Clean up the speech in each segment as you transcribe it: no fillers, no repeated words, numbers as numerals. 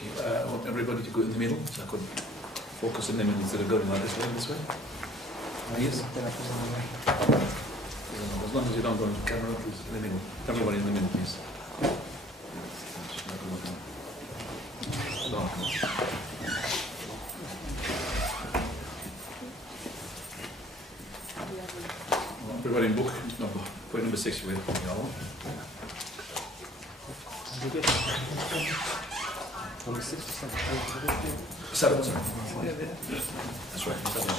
I want everybody to go in the middle, so I could focus on them instead of going like this way. Yes? As long as you don't go into camera, please, in the middle. Everybody in the middle, please. Everybody in book number, point number 6 with Number 6 or 7. 7? That's right. 7.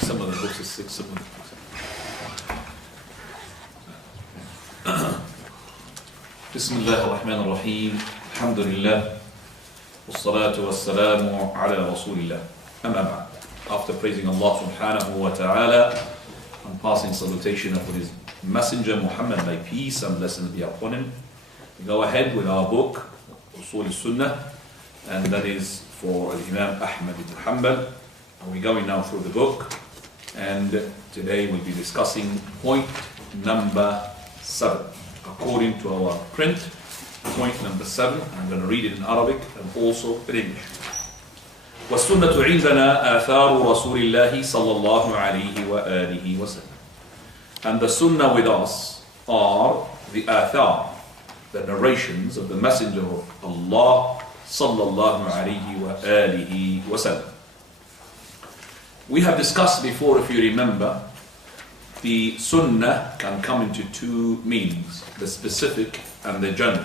Some of the books are 6, some of the books are Bismillah ar-Rahman ar-Rahim. Alhamdulillah. Wassalatu wassalamu ala Rasulillah. Amma ba'd. After praising Allah subhanahu wa ta'ala and passing salutation of His Messenger Muhammad, may peace and blessings be upon him, we go ahead with our book, Usul Sunnah, and that is for Imaam Ahmad ibn Hanbal. And we're going now through the book, and today we'll be discussing point number 7. According to our print, point number 7, I'm going to read it in Arabic and also in English. والسنة عندنا آثار رسول الله صلى الله عليه وآله وسلم. And the sunnah with us are the athar, the narrations of the Messenger of Allah sallallahu alayhi wa alihi wasallam. We have discussed before, if you remember, the sunnah can come into two meanings, the specific and the general.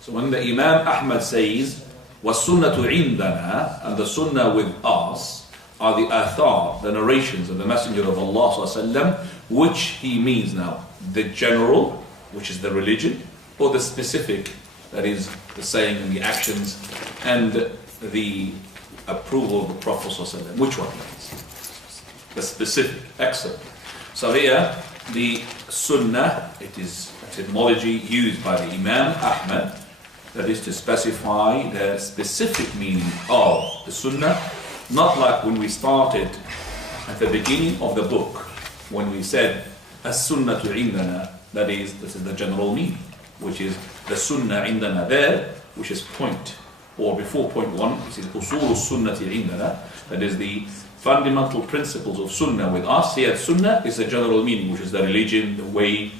So when the Imaam Ahmad says, وَالسُّنَّةُ عِنْدَنَا, and the sunnah with us are the athar, the narrations of the Messenger of Allah sallallahu alayhi wa sallam, which he means now the general, which is the religion, or the specific, that is the saying and the actions and the approval of the Prophet sallallahu alaihi wasallam. Which one is? The specific. Excellent. So here, the sunnah, it is etymology used by the Imam Ahmad, that is to specify the specific meaning of the sunnah, not like when we started at the beginning of the book, when we said as-sunnatu indana, that is, this is the general meaning, which is the sunnah indana there, which is point, or before point 1, this is usul sunnati indana, that is the fundamental principles of sunnah with us. Here sunnah is the general meaning, which is the religion, the way,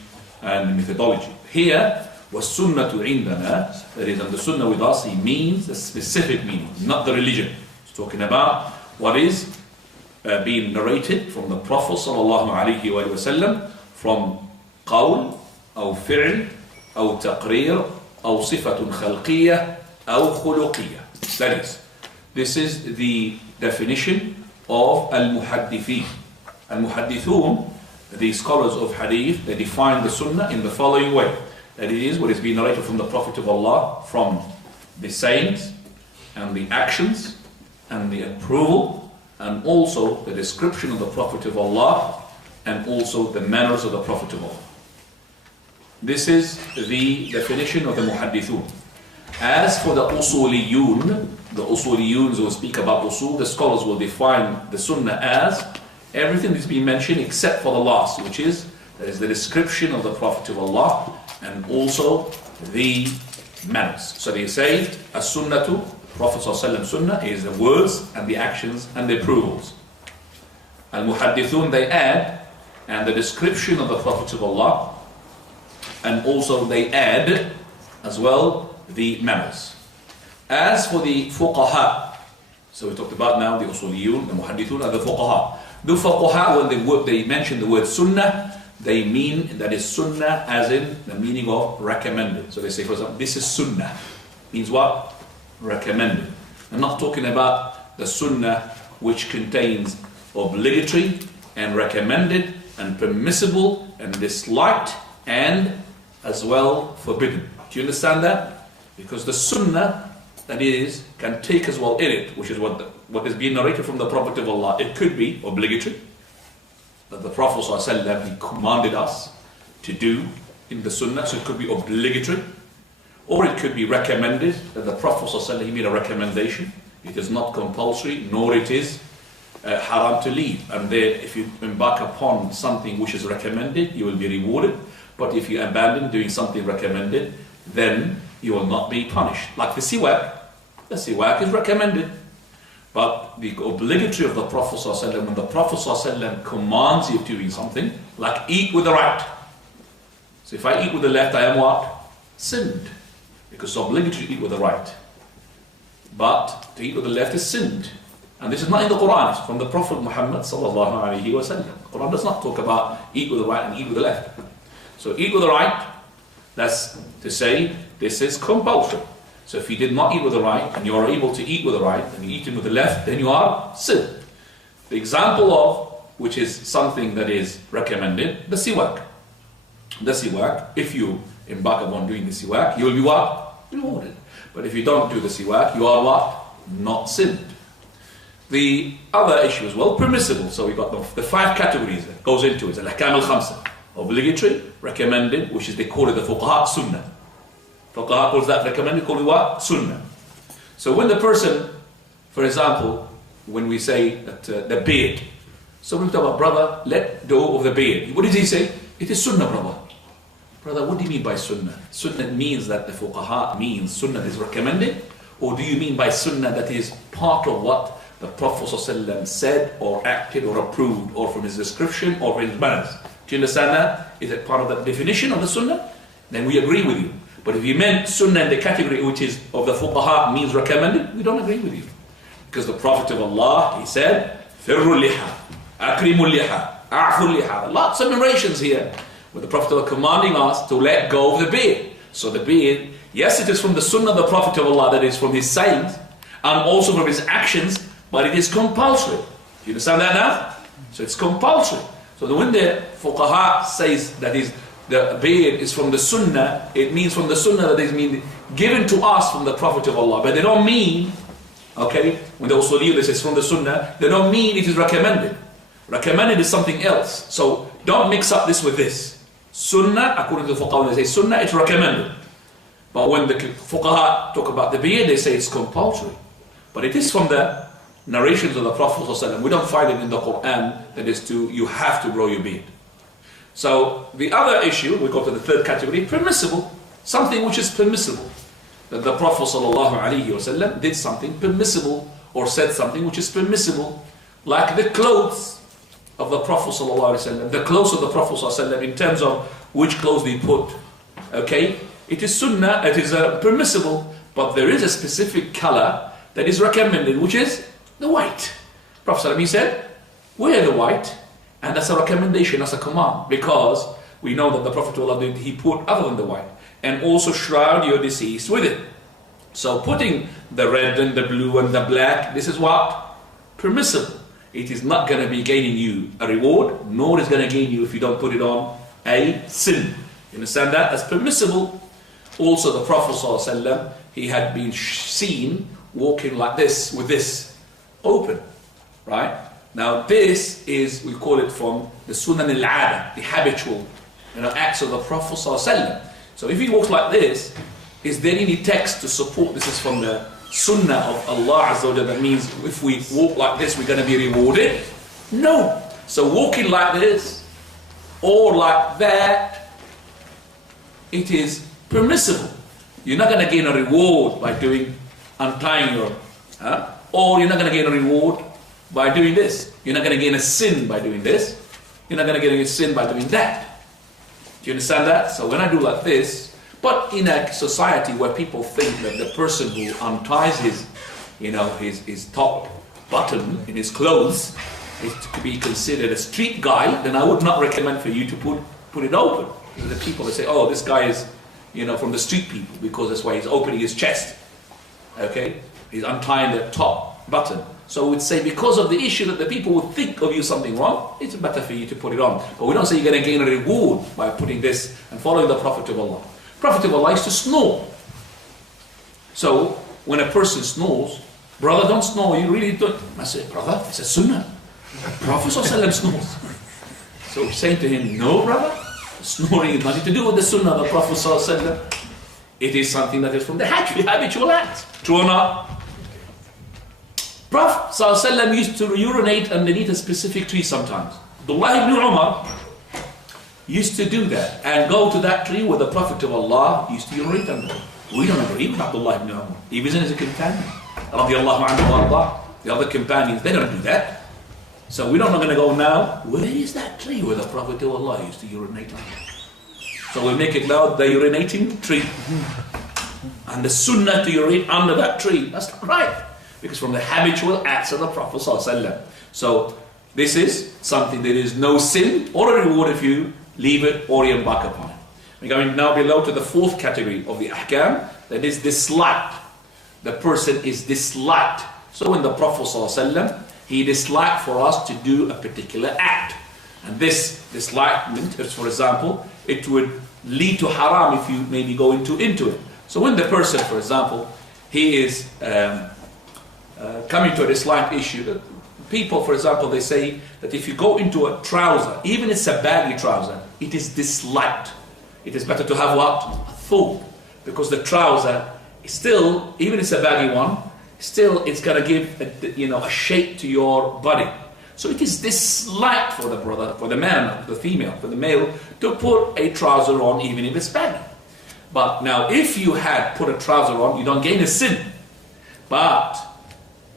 and the methodology. Here, was sunnatu indana, that is, and the sunnah with us, he means the specific meaning, not the religion. He's talking about what is being narrated from the Prophet sallallahu alaihi wasallam, from qawl, أو فعل, أو تقرير, أو صفة خلقية, أو خلقية. That is, this is the definition of al-muhaddithin. Al-muhaddithun, the scholars of hadith, they define the sunnah in the following way. That it is what is being narrated from the Prophet of Allah, from the sayings and the actions and the approval, and also the description of the Prophet of Allah, and also the manners of the Prophet of Allah. This is the definition of the muhaddithun. As for the usuliyun who speak about usul, the scholars will define the sunnah as everything that's been mentioned except for the last, which is, that is the description of the Prophet of Allah, and also the manners. So they say, as-sunnatu, Prophet ﷺ sunnah is the words and the actions and the approvals. Al-muhaddithun, they add, and the description of the Prophet of Allah, and also they add as well the manners. As for the fuqaha, so we talked about now the usuliyun, the muhaddithun, and the fuqaha. The fuqaha, when they mention the word sunnah, they mean that is sunnah as in the meaning of recommended. So they say, for example, this is sunnah. Means what? Recommended. I'm not talking about the sunnah which contains obligatory and recommended and permissible and disliked and as well forbidden. Do you understand that? Because the sunnah, that is, can take as well in it, which is what is being narrated from the Prophet of Allah. It could be obligatory, that the Prophet ﷺ, he commanded us to do in the sunnah, so it could be obligatory. Or it could be recommended, that the Prophet ﷺ, he made a recommendation. It is not compulsory, nor it is haram to leave. And there, if you embark upon something which is recommended, you will be rewarded. But if you abandon doing something recommended, then you will not be punished. Like the siwak is recommended. But the obligatory of the Prophet ﷺ, when the Prophet ﷺ commands you of doing something, like eat with the right. So if I eat with the left, I am what? Sinned. Because it's obligatory to eat with the right. But to eat with the left is sinned. And this is not in the Qur'an, it's from the Prophet Muhammad ﷺ. The Qur'an does not talk about eat with the right and eat with the left. So eat with the right, that's to say this is compulsory. So if you did not eat with the right, and you are able to eat with the right, and you eat with the left, then you are sinned. The example of, which is something that is recommended, the siwak. The siwak, if you embark upon doing the siwak, you will be what? Rewarded. But if you don't do the siwak, you are what? Not sinned. The other issue as well, permissible. So we've got the 5 categories that goes into it. Al-ahkam al-khamsa. Obligatory, recommended, which is they call it the fuqaha sunnah. Fuqaha calls that recommended, call it what? Sunnah. So when the person, for example, when we say that the beard, so we talk about, brother, let go of the beard. What does he say? It is sunnah, brother. Brother, what do you mean by sunnah? Sunnah means that the fuqaha means sunnah is recommended, or do you mean by sunnah that is part of what the Prophet ﷺ said or acted or approved, or from his description or from his manners? Do you understand that? Is it part of the definition of the sunnah? Then we agree with you. But if you meant sunnah in the category which is of the fuqaha means recommended, we don't agree with you. Because the Prophet of Allah, he said, Firru liha, akrimu liha, a'fu liha. Lots of narrations here where the Prophet was commanding us to let go of the beard. So the beard, yes, it is from the sunnah of the Prophet of Allah, that is from his sayings, and also from his actions, but it is compulsory. Do you understand that now? So it's compulsory. So when the fuqaha says that is the beard is from the sunnah, it means from the sunnah that is mean given to us from the Prophet of Allah. But they don't mean, okay, when they also leave this is from the sunnah, they don't mean it is recommended. Recommended is something else. So don't mix up this with this. Sunnah, according to the fuqaha, when they say sunnah, it's recommended. But when the fuqaha talk about the beard, they say it's compulsory. But it is from the narrations of the Prophet ﷺ. We don't find it in the Qur'an that is you have to grow your beard. So the other issue, we go to the 3rd category, permissible. Something which is permissible. That the Prophet ﷺ did something permissible, or said something which is permissible. Like the clothes of the Prophet ﷺ, the clothes of the Prophet ﷺ in terms of which clothes they put. Okay? It is sunnah, it is permissible, but there is a specific color that is recommended, which is the white. Prophet ﷺ, he said, wear the white. And that's a recommendation, that's a command, because we know that the Prophet did, he put other than the white, and also shroud your deceased with it. So putting the red and the blue and the black, this is what? Permissible. It is not going to be gaining you a reward, nor is going to gain you if you don't put it on a sin. You understand that? As permissible. Also the Prophet ﷺ, he had been seen walking like this, with this open, right? Now this is, we call it from the sunan al-'ada, the habitual acts of the Prophet ﷺ. So if he walks like this, is there any text to support this is from the sunnah of Allah Azza wa Jalla, that means if we walk like this we're going to be rewarded? No. So walking like this or like that, it is permissible. You're not going to gain a reward by untying your, or you're not going to gain a reward by doing this. You're not going to gain a sin by doing this. You're not going to gain a sin by doing that. Do you understand that? So when I do like this, but in a society where people think that the person who unties his top button in his clothes is to be considered a street guy, then I would not recommend for you to put it open. The people that say, oh, this guy is from the street people, because that's why he's opening his chest. Okay? He's untying the top button. So we'd say because of the issue that the people would think of you something wrong, it's better for you to put it on. But we don't say you're going to gain a reward by putting this and following the Prophet of Allah. Prophet of Allah is to snore. So when a person snores, brother, don't snore, you really don't. I say, brother, it's a sunnah. Prophet ﷺ snores. So we're saying to him, no, brother, snoring has nothing to do with the sunnah of the Prophet ﷺ. It is something that is from the habitual act. True or not? Prophet ﷺ used to urinate underneath a specific tree sometimes. Abdullah ibn Umar used to do that and go to that tree where the Prophet of Allah used to urinate under. We don't agree with Abdullah ibn Umar. He wasn't his companion. Radiallahu anhu wa arda. The other companions, they don't do that. So we're not going to go now, where is that tree where the Prophet of Allah used to urinate on? So we'll make it loud, the urinating tree. And the sunnah to urinate under that tree. That's not right. Because from the habitual acts of the Prophet ﷺ. So this is something that is no sin or a reward if you leave it or you embark upon it. We're going now below to the fourth category of the ahkam, that is disliked. The person is disliked. So when the Prophet ﷺ, he disliked for us to do a particular act. And this dislikement, for example, it would lead to haram if you maybe go into it. So when the person, for example, he is coming to a disliked issue, people, for example, they say that if you go into a trouser, even it's a baggy trouser, it is disliked. It is better to have what? A thought. Because the trouser is still, even it's a baggy one, still it's going to give a shape to your body. So it is disliked for the brother, for the man, for the female, for the male, to put a trouser on even if it's baggy. But now if you had put a trouser on, you don't gain a sin. But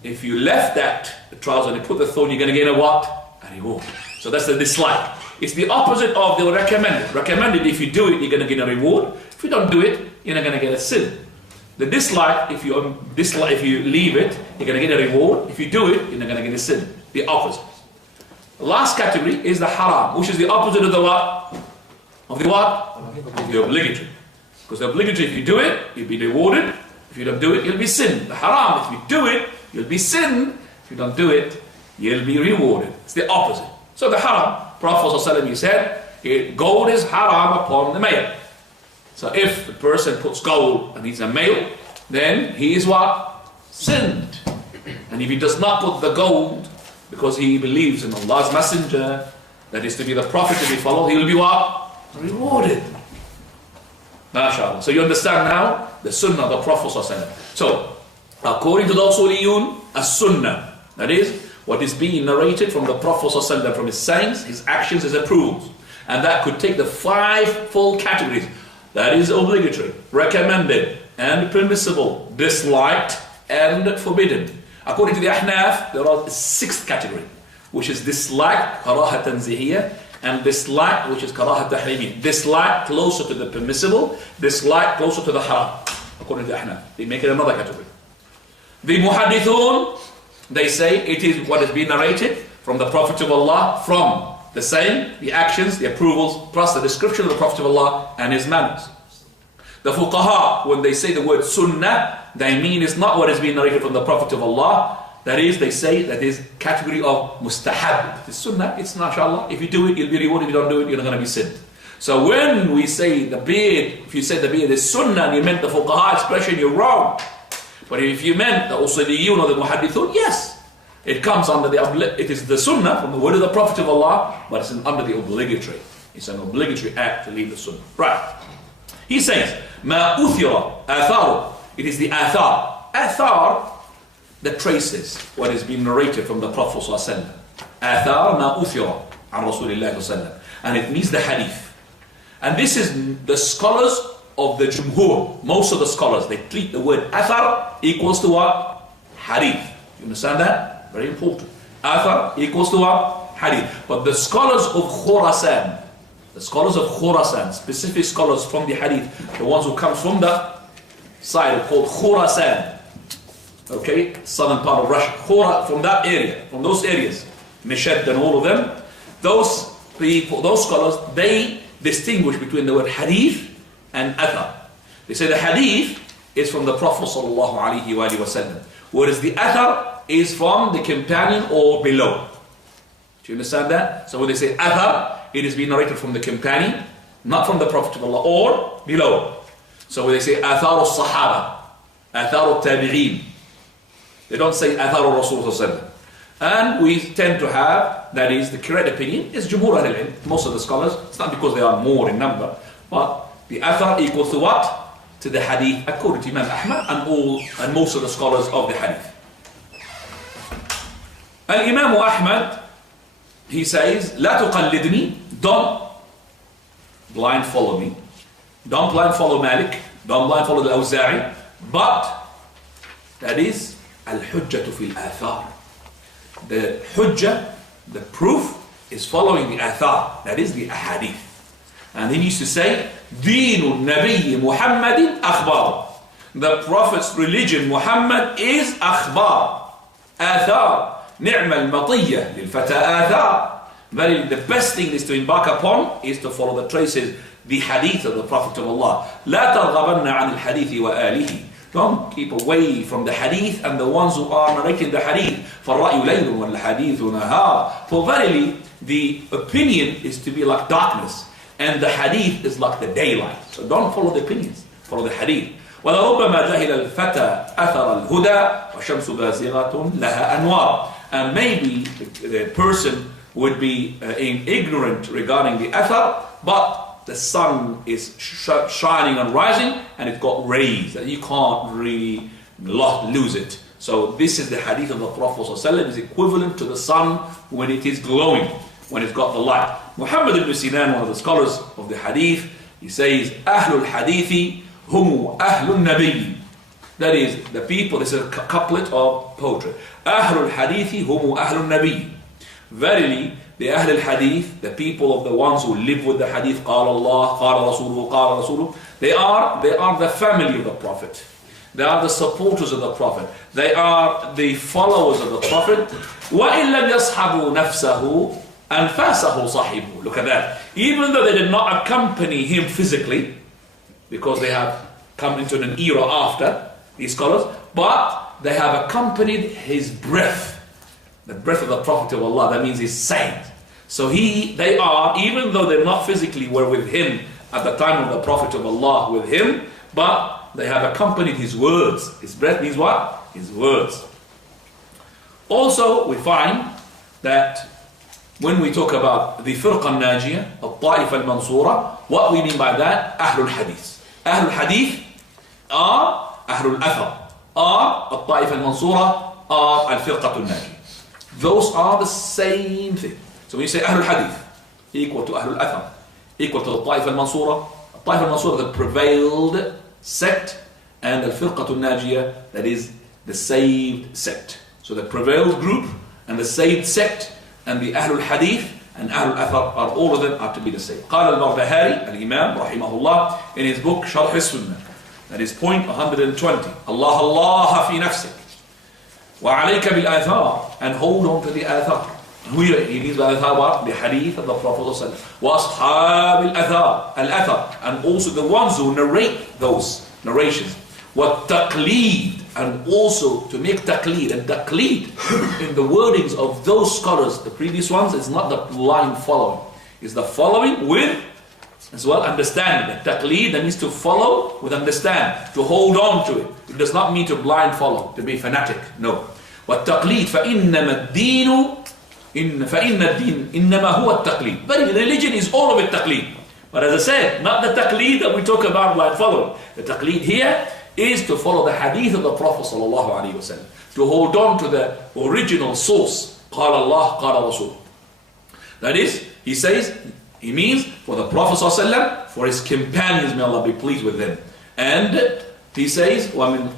if you left that trouser and you put the thorn, you're going to gain a what? A reward. So that's the dislike. It's the opposite of the recommended. Recommended, if you do it, you're going to get a reward. If you don't do it, you're not going to get a sin. The dislike, if you leave it, you're going to get a reward. If you do it, you're not going to get a sin. The opposite. The last category is the haram, which is the opposite of the what? Of the what? The obligatory. Because the obligatory, if you do it, you'll be rewarded. If you don't do it, you'll be sin. The haram, if you do it, you'll be sin. If you don't do it, you'll be rewarded. It's the opposite. So the haram, Prophet ﷺ, he said, gold is haram upon the male. So if the person puts gold and he's a male, then he is what? Sinned. And if he does not put the gold, because he believes in Allah's messenger, that is to be the prophet to be followed, he will be what? Rewarded. MashaAllah. So you understand now the sunnah of the Prophet ﷺ. So, according to the usuliyun, a sunnah, that is, what is being narrated from the Prophet ﷺ, from his sayings, his actions, his approvals. And that could take the 5 full categories. That is obligatory, recommended, and permissible, disliked, and forbidden. According to the Ahnaf, there are a 6th category, which is dislike, karaha tanzihiyya, and dislike, which is karaha tahrimiyya. Dislike closer to the permissible, dislike closer to the haram. According to the Ahnaf, they make it another category. The muhaddithun, they say it is what is being narrated from the Prophet of Allah, from the saying, the actions, the approvals, plus the description of the Prophet of Allah and his manners. The fuqaha, when they say the word sunnah, they mean it's not what is being narrated from the Prophet of Allah. That is, they say that is category of mustahab. It's sunnah, it's mashallah. If you do it, you'll be rewarded. If you don't do it, you're not going to be sinned. So when we say the beard, if you say the beard is sunnah and you meant the fuqaha expression, you're wrong. But if you meant the usuliyun or the muhaddithun, yes. It comes under it is the sunnah from the word of the Prophet of Allah, but it's under the obligatory. It's an obligatory act to leave the sunnah. Right. He says, Ma uthira atharu. It is the athar. Athar, the traces, what is being narrated from the Prophet ﷺ. Athar ma uthira an Rasulillah ﷺ. And it means the hadith. And this is the scholars of the Jumhur. Most of the scholars, they treat the word athar equals to what? Hadith. You understand that? Very important. Athar equals to what? Hadith. But the scholars of Khurasan, specific scholars from the hadith, the ones who come from the side are called Khurasan. Okay, southern part of Russia. From that area, from those areas, Mishad and all of them, those people, those scholars, they distinguish between the word hadith and athar. They say the hadith is from the Prophet sallallahu alaihi wasallam, whereas the athar is from the companion or below. Do you understand that? So when they say athar, it is being narrated from the companion, not from the Prophet of Allah, or below. So when they say athar al-sahaba, athar al-tabi'een, they don't say athar al-Rasul sallallahu alaihi wasallam. And we tend to have, that is the correct opinion, is Jumhur al-Ilm, most of the scholars. It's not because they are more in number, but the athar equals to what? To the hadith, according to Imaam Ahmad and most of the scholars of the hadith. And Imaam Ahmad, he says, لا تقلدني, don't blind follow me. Don't blind follow Malik. Don't blind follow the Awza'i. But that is al-hujjatu fil athar. The hujjah, the proof, is following the athar. That is the ahadith. And he used to say, Deenu Nabi Muhammadin akhbar. The Prophet's religion, Muhammad, is akhbar. Athar. Ni'mal matiyya lil fata athar. Very, the best thing is to embark upon is to follow the traces, the hadith of the Prophet of Allah. لا ترغبن عن الحديث وآله. Don't keep away from the hadith and the ones who are narrating the hadith. فالرأي ليل والحديث نهار. For verily, the opinion is to be like darkness, and the hadith is like the daylight. So don't follow the opinions, follow the hadith. ولربما جهل الفتى أثر الهدى وشمس بازغة لها أنوار. And maybe the person would be ignorant regarding the athar, but the sun is shining and rising, and it got rays, and you can't really lose it. So this is the hadith of the Prophet ﷺ, is equivalent to the sun when it is glowing, when it's got the light. Muhammad ibn Sinan, one of the scholars of the hadith, he says, Ahlul hadithi humu ahlul nabi. That is, the people, this is a couplet of poetry. Ahlul hadithi humu ahlul nabi. Verily, the Ahlul Hadith, the people of the ones who live with the Hadith, قال Allah, قال رسوله, قال رسوله, they are the family of the Prophet. They are the supporters of the Prophet. They are the followers of the Prophet. وَإِن لَمْ يَصْحَبُوا نَفْسَهُ أَنْفَاسَهُ صَحِبُوا. Look at that. Even though they did not accompany him physically, because they have come into an era after, these scholars, but they have accompanied his breath. The breath of the Prophet of Allah, that means his saying. So they are, even though they're not physically were with him at the time of the Prophet of Allah with him, but they have accompanied his words. His breath means what? His words. Also, we find that when we talk about the Firqa al-Najiyah, al-Ta'if al-Mansura, what we mean by that? Ahlul Hadith. Ahlul Hadith are Ahlul Athar, are al-Ta'if al-Mansura, are al-Firqa al-Najiyah. Those are the same thing. So when you say Ahlul Hadith, equal to Ahlul Athar, equal to the Ta'if al-Mansura, Ta'if al-Mansura, the prevailed sect, and al-Firqatul Najiyah, that is the saved sect. So the prevailed group and the saved sect and the Ahlul Hadith and Ahlul Athar are all of them are to be the same. قال البربهاري, al-Imam, rahimahullah, in his book Sharh al-Sunnah, that is point 120. Allah Allah fi nafsik. وَعَلَيْكَ بِالْآثَارِ, and hold on to the athar. He means by athar what? The hadith of the Prophet وَأَصْحَابِ الْأَثَارِ, al-athar, and also the ones who narrate those narrations. وَالتَّقْلِيد, and also to make taqleed. And taqleed in the wordings of those scholars, the previous ones, is not the blind following. It's the following with as well understanding. The taqleed, that means to follow with understand, to hold on to it. It does not mean to blind follow, to be fanatic. No. وَالتَّقْلِيد فَإِنَّمَا الدِّينُ فَإِنَّ الدِّينُ إِنَّمَا هُوَ التَّقْلِيد. But religion is all of it taqleed. But as I said, not the taqleed that we talk about blind following. The taqleed here is to follow the hadith of the Prophet ﷺ, to hold on to the original source. قال الله قال رسول. That is, he means for the Prophet ﷺ, for his companions, may Allah be pleased with them. And he says, وَمِنْ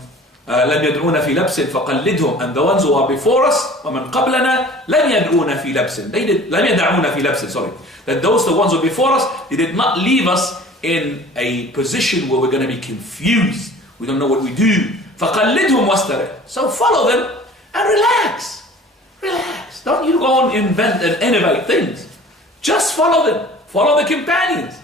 لَمْ يَدْعُونَ فِي لَبْسٍ فَقَلِّدْهُمْ, and the ones who are before us, وَمَنْ قَبْلَنَا لَمْ يَدْعُونَ فِي لَبْسٍ, لَمْ يَدْعُونَ فِي لَبْسٍ, sorry. That those, the ones who are before us, they did not leave us in a position where we're going to be confused. We don't know what we do. فَقَلِّدْهُمْ وَاسْتَرِعْ. So follow them and relax. Relax. Don't you go and invent and innovate things. Just follow them. Follow the companions.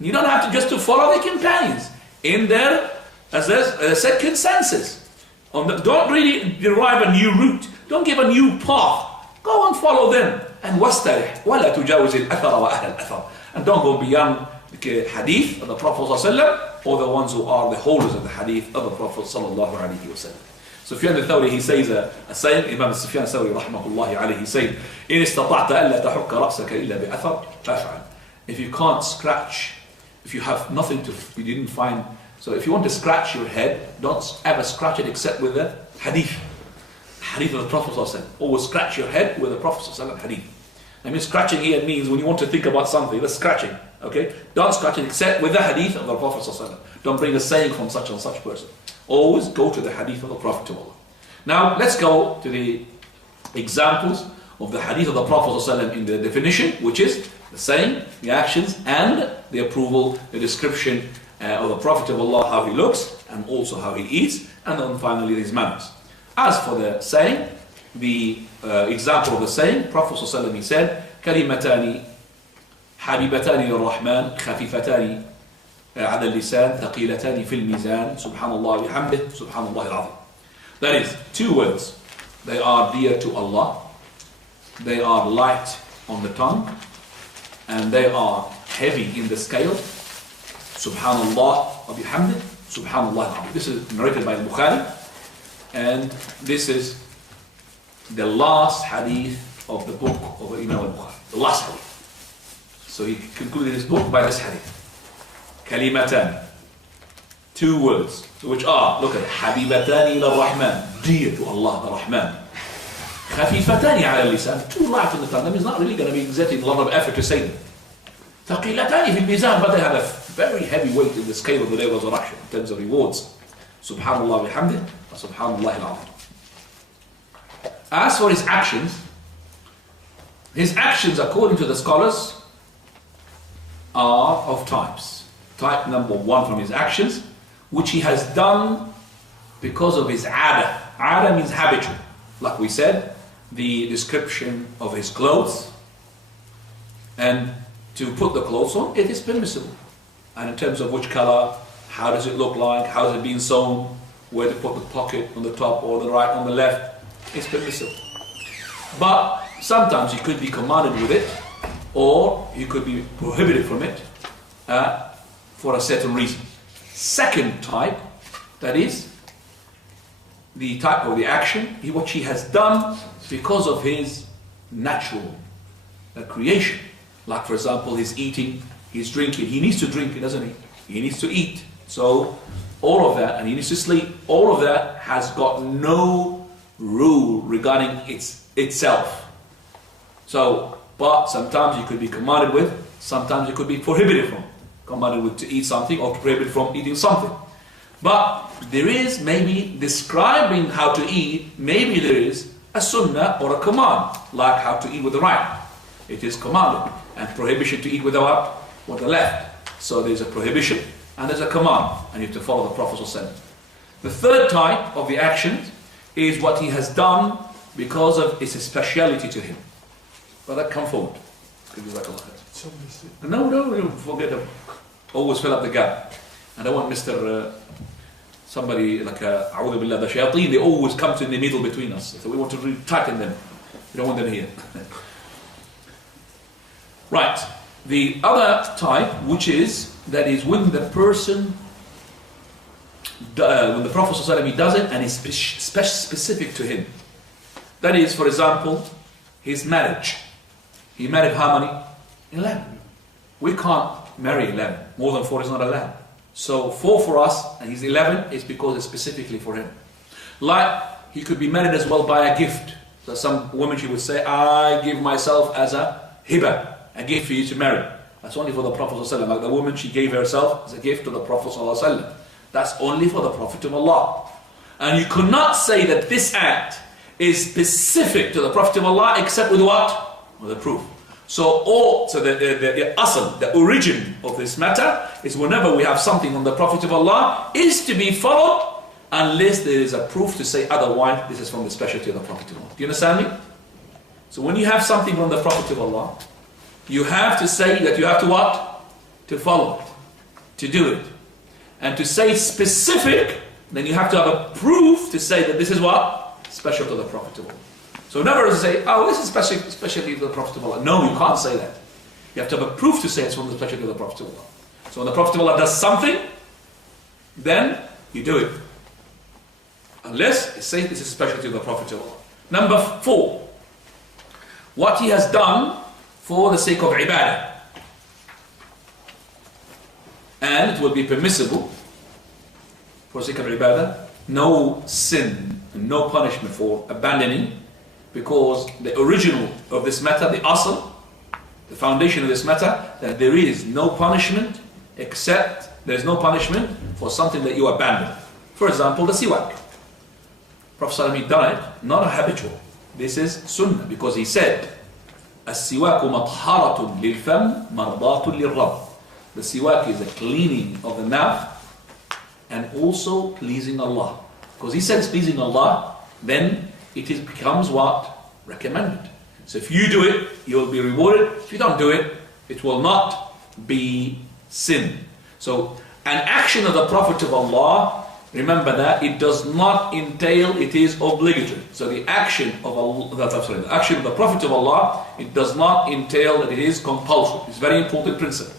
You don't have to just to follow the companions in their, as I said, consensus. Don't really derive a new route. Don't give a new path. Go and follow them. And وَاسْتَرِحْ وَلَا تُجَاوِزِ الْأَثَرَ وَأَهْلَ الْأَثَرِ. And don't go beyond the hadith of the Prophet ﷺ, or the ones who are the holders of the hadith of the Prophet ﷺ. Sufyan al-Thawri, he says a saying, Imam Sufyan al-Thawri rahmatullahi alayhi, he said, إِنِ اسْتَطَعْتَ أَلَّا تَحُكَّ رَأْسَكَ إِلَّا بِأَثَرٍ فَافْعَلْ. If you can't scratch, if you have nothing to, you didn't find, so if you want to scratch your head, don't ever scratch it except with the hadith. Hadith of the Prophet ﷺ. Always scratch your head with the Prophet ﷺ hadith. I mean, scratching here means when you want to think about something, that's scratching. Okay? Don't scratch it except with the hadith of the Prophet ﷺ. Don't bring a saying from such and such person. Always go to the hadith of the Prophet of Allah. Now, let's go to the examples of the hadith of the Prophet ﷺ in the definition, which is the saying, the actions, and the approval, the description of the Prophet of Allah, how he looks, and also how he eats, and then finally his manners. As for the saying, the example of the saying, Prophet ﷺ, he said, كلمتان حبيبتان للرحمن خفيفتان على اللسان ثقيلتان في الميزان سبحان الله بحمده سبحان الله العظيم. That is, two words. They are dear to Allah, they are light on the tongue, and they are heavy in the scale. Subhanallah wa bihamdih, Subhanallah al-Azim. This is narrated by Bukhari, and this is the last hadith of the book of Imaam al-Bukhari. The last hadith. So he concluded his book by this hadith. Kalimatan. Two words, which are, look at it, Habibatani ila Rahman, dear to Allah, the Rahman. Khafifatani ala lisan, too light on the tongue. That means not really going to be exerting a lot of effort to say them. Thaqilatani fil mizan, but they have a very heavy weight in the scale of the day of resurrection in terms of rewards. Subhanallah bihamdih, wa subhanallah al-azim. As for his actions according to the scholars are of types. Type number one from his actions, which he has done because of his ada. Ada means habitual. Like we said, the description of his clothes, and to put the clothes on, it is permissible. And in terms of which color, how does it look like, how is it being sewn, where to put the pocket on the top or the right on the left, it's permissible. But sometimes you could be commanded with it, or you could be prohibited from it for a certain reason. Second type, that is the type of the action, what he has done because of his natural creation. Like for example, his eating, his drinking. He needs to drink, doesn't he? He needs to eat. So all of that, and he needs to sleep, all of that has got no rule regarding itself. So, but sometimes you could be commanded with, sometimes you could be prohibited from. Commanded with to eat something or prohibited from eating something. But there is maybe describing how to eat, maybe there is a sunnah or a command, like how to eat with the right. It is commanded, and prohibition to eat with the what? With the left. So there's a prohibition and there's a command, and you have to follow the Prophet ﷺ. The third type of the actions is what he has done because of its speciality to him. But that come forward. No, forget it. Always fill up the gap. I don't want Mr. Somebody like A'udhu Billah, the shayateen, they always come to in the middle between us. So we want to really tighten them. We don't want them here. Right. The other type, which is, that is when the person, when the Prophet ﷺ, he does it and it's specific to him. That is, for example, his marriage. He married how many? 11. We can't marry 11. More than 4 is not allowed. So 4 for us, and he's 11, is because it's specifically for him. Like, he could be married as well by a gift. So some women, she would say, I give myself as a hiba, a gift for you to marry. That's only for the Prophet ﷺ. Like the woman, she gave herself as a gift to the Prophet ﷺ. That's only for the Prophet of Allah. And you could not say that this act is specific to the Prophet of Allah except with what? With a proof. So the asl, the origin of this matter is whenever we have something on the Prophet of Allah is to be followed unless there is a proof to say otherwise. This is from the specialty of the Prophet of Allah. Do you understand me? So when you have something from the Prophet of Allah, you have to say that you have to what? To follow it, to do it. And to say specific, then you have to have a proof to say that this is what? Special to the Prophet of Allah. So never say, oh, this is especially to the Prophet of Allah. No, you can't say that. You have to have a proof to say it's from the specialty of the Prophet of Allah. So when the Prophet of Allah does something, then you do it. Unless it says this is specialty of the Prophet of Allah. Number 4. What he has done for the sake of ibadah. And it will be permissible for the sake of ibadah. No sin and no punishment for abandoning, because the original of this matter, the asl, the foundation of this matter, that there is no punishment for something that you abandon. For example, the siwak. Prophet ﷺ done it, not a habitual. This is sunnah, because he said, السواك مطهرة للفم مرضاة للرب. The siwak is a cleaning of the mouth and also pleasing Allah. Because he said it's pleasing Allah, then becomes what? Recommended. So if you do it, you will be rewarded. If you don't do it, it will not be sin. So an action of the Prophet of Allah, remember that it does not entail, it is obligatory. So the action of Allah, the action of the Prophet of Allah, it does not entail that it is compulsory. It's a very important principle.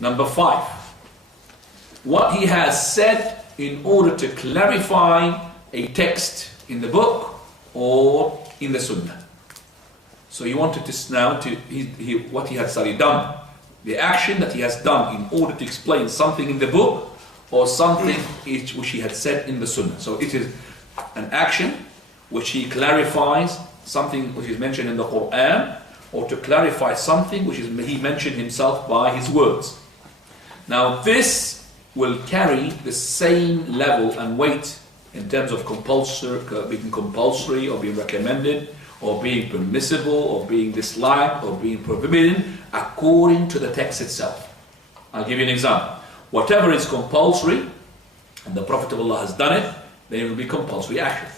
Number 5, what he has said in order to clarify a text in the book or in the Sunnah. So he wanted to now what he had studied done, the action that he has done in order to explain something in the book or something which he had said in the Sunnah. So it is an action which he clarifies something which is mentioned in the Qur'an, or to clarify something which he mentioned himself by his words. Now this will carry the same level and weight in terms of being compulsory or being recommended or being permissible or being disliked or being forbidden according to the text itself. I'll give you an example. Whatever is compulsory and the Prophet of Allah has done it, then it will be compulsory action.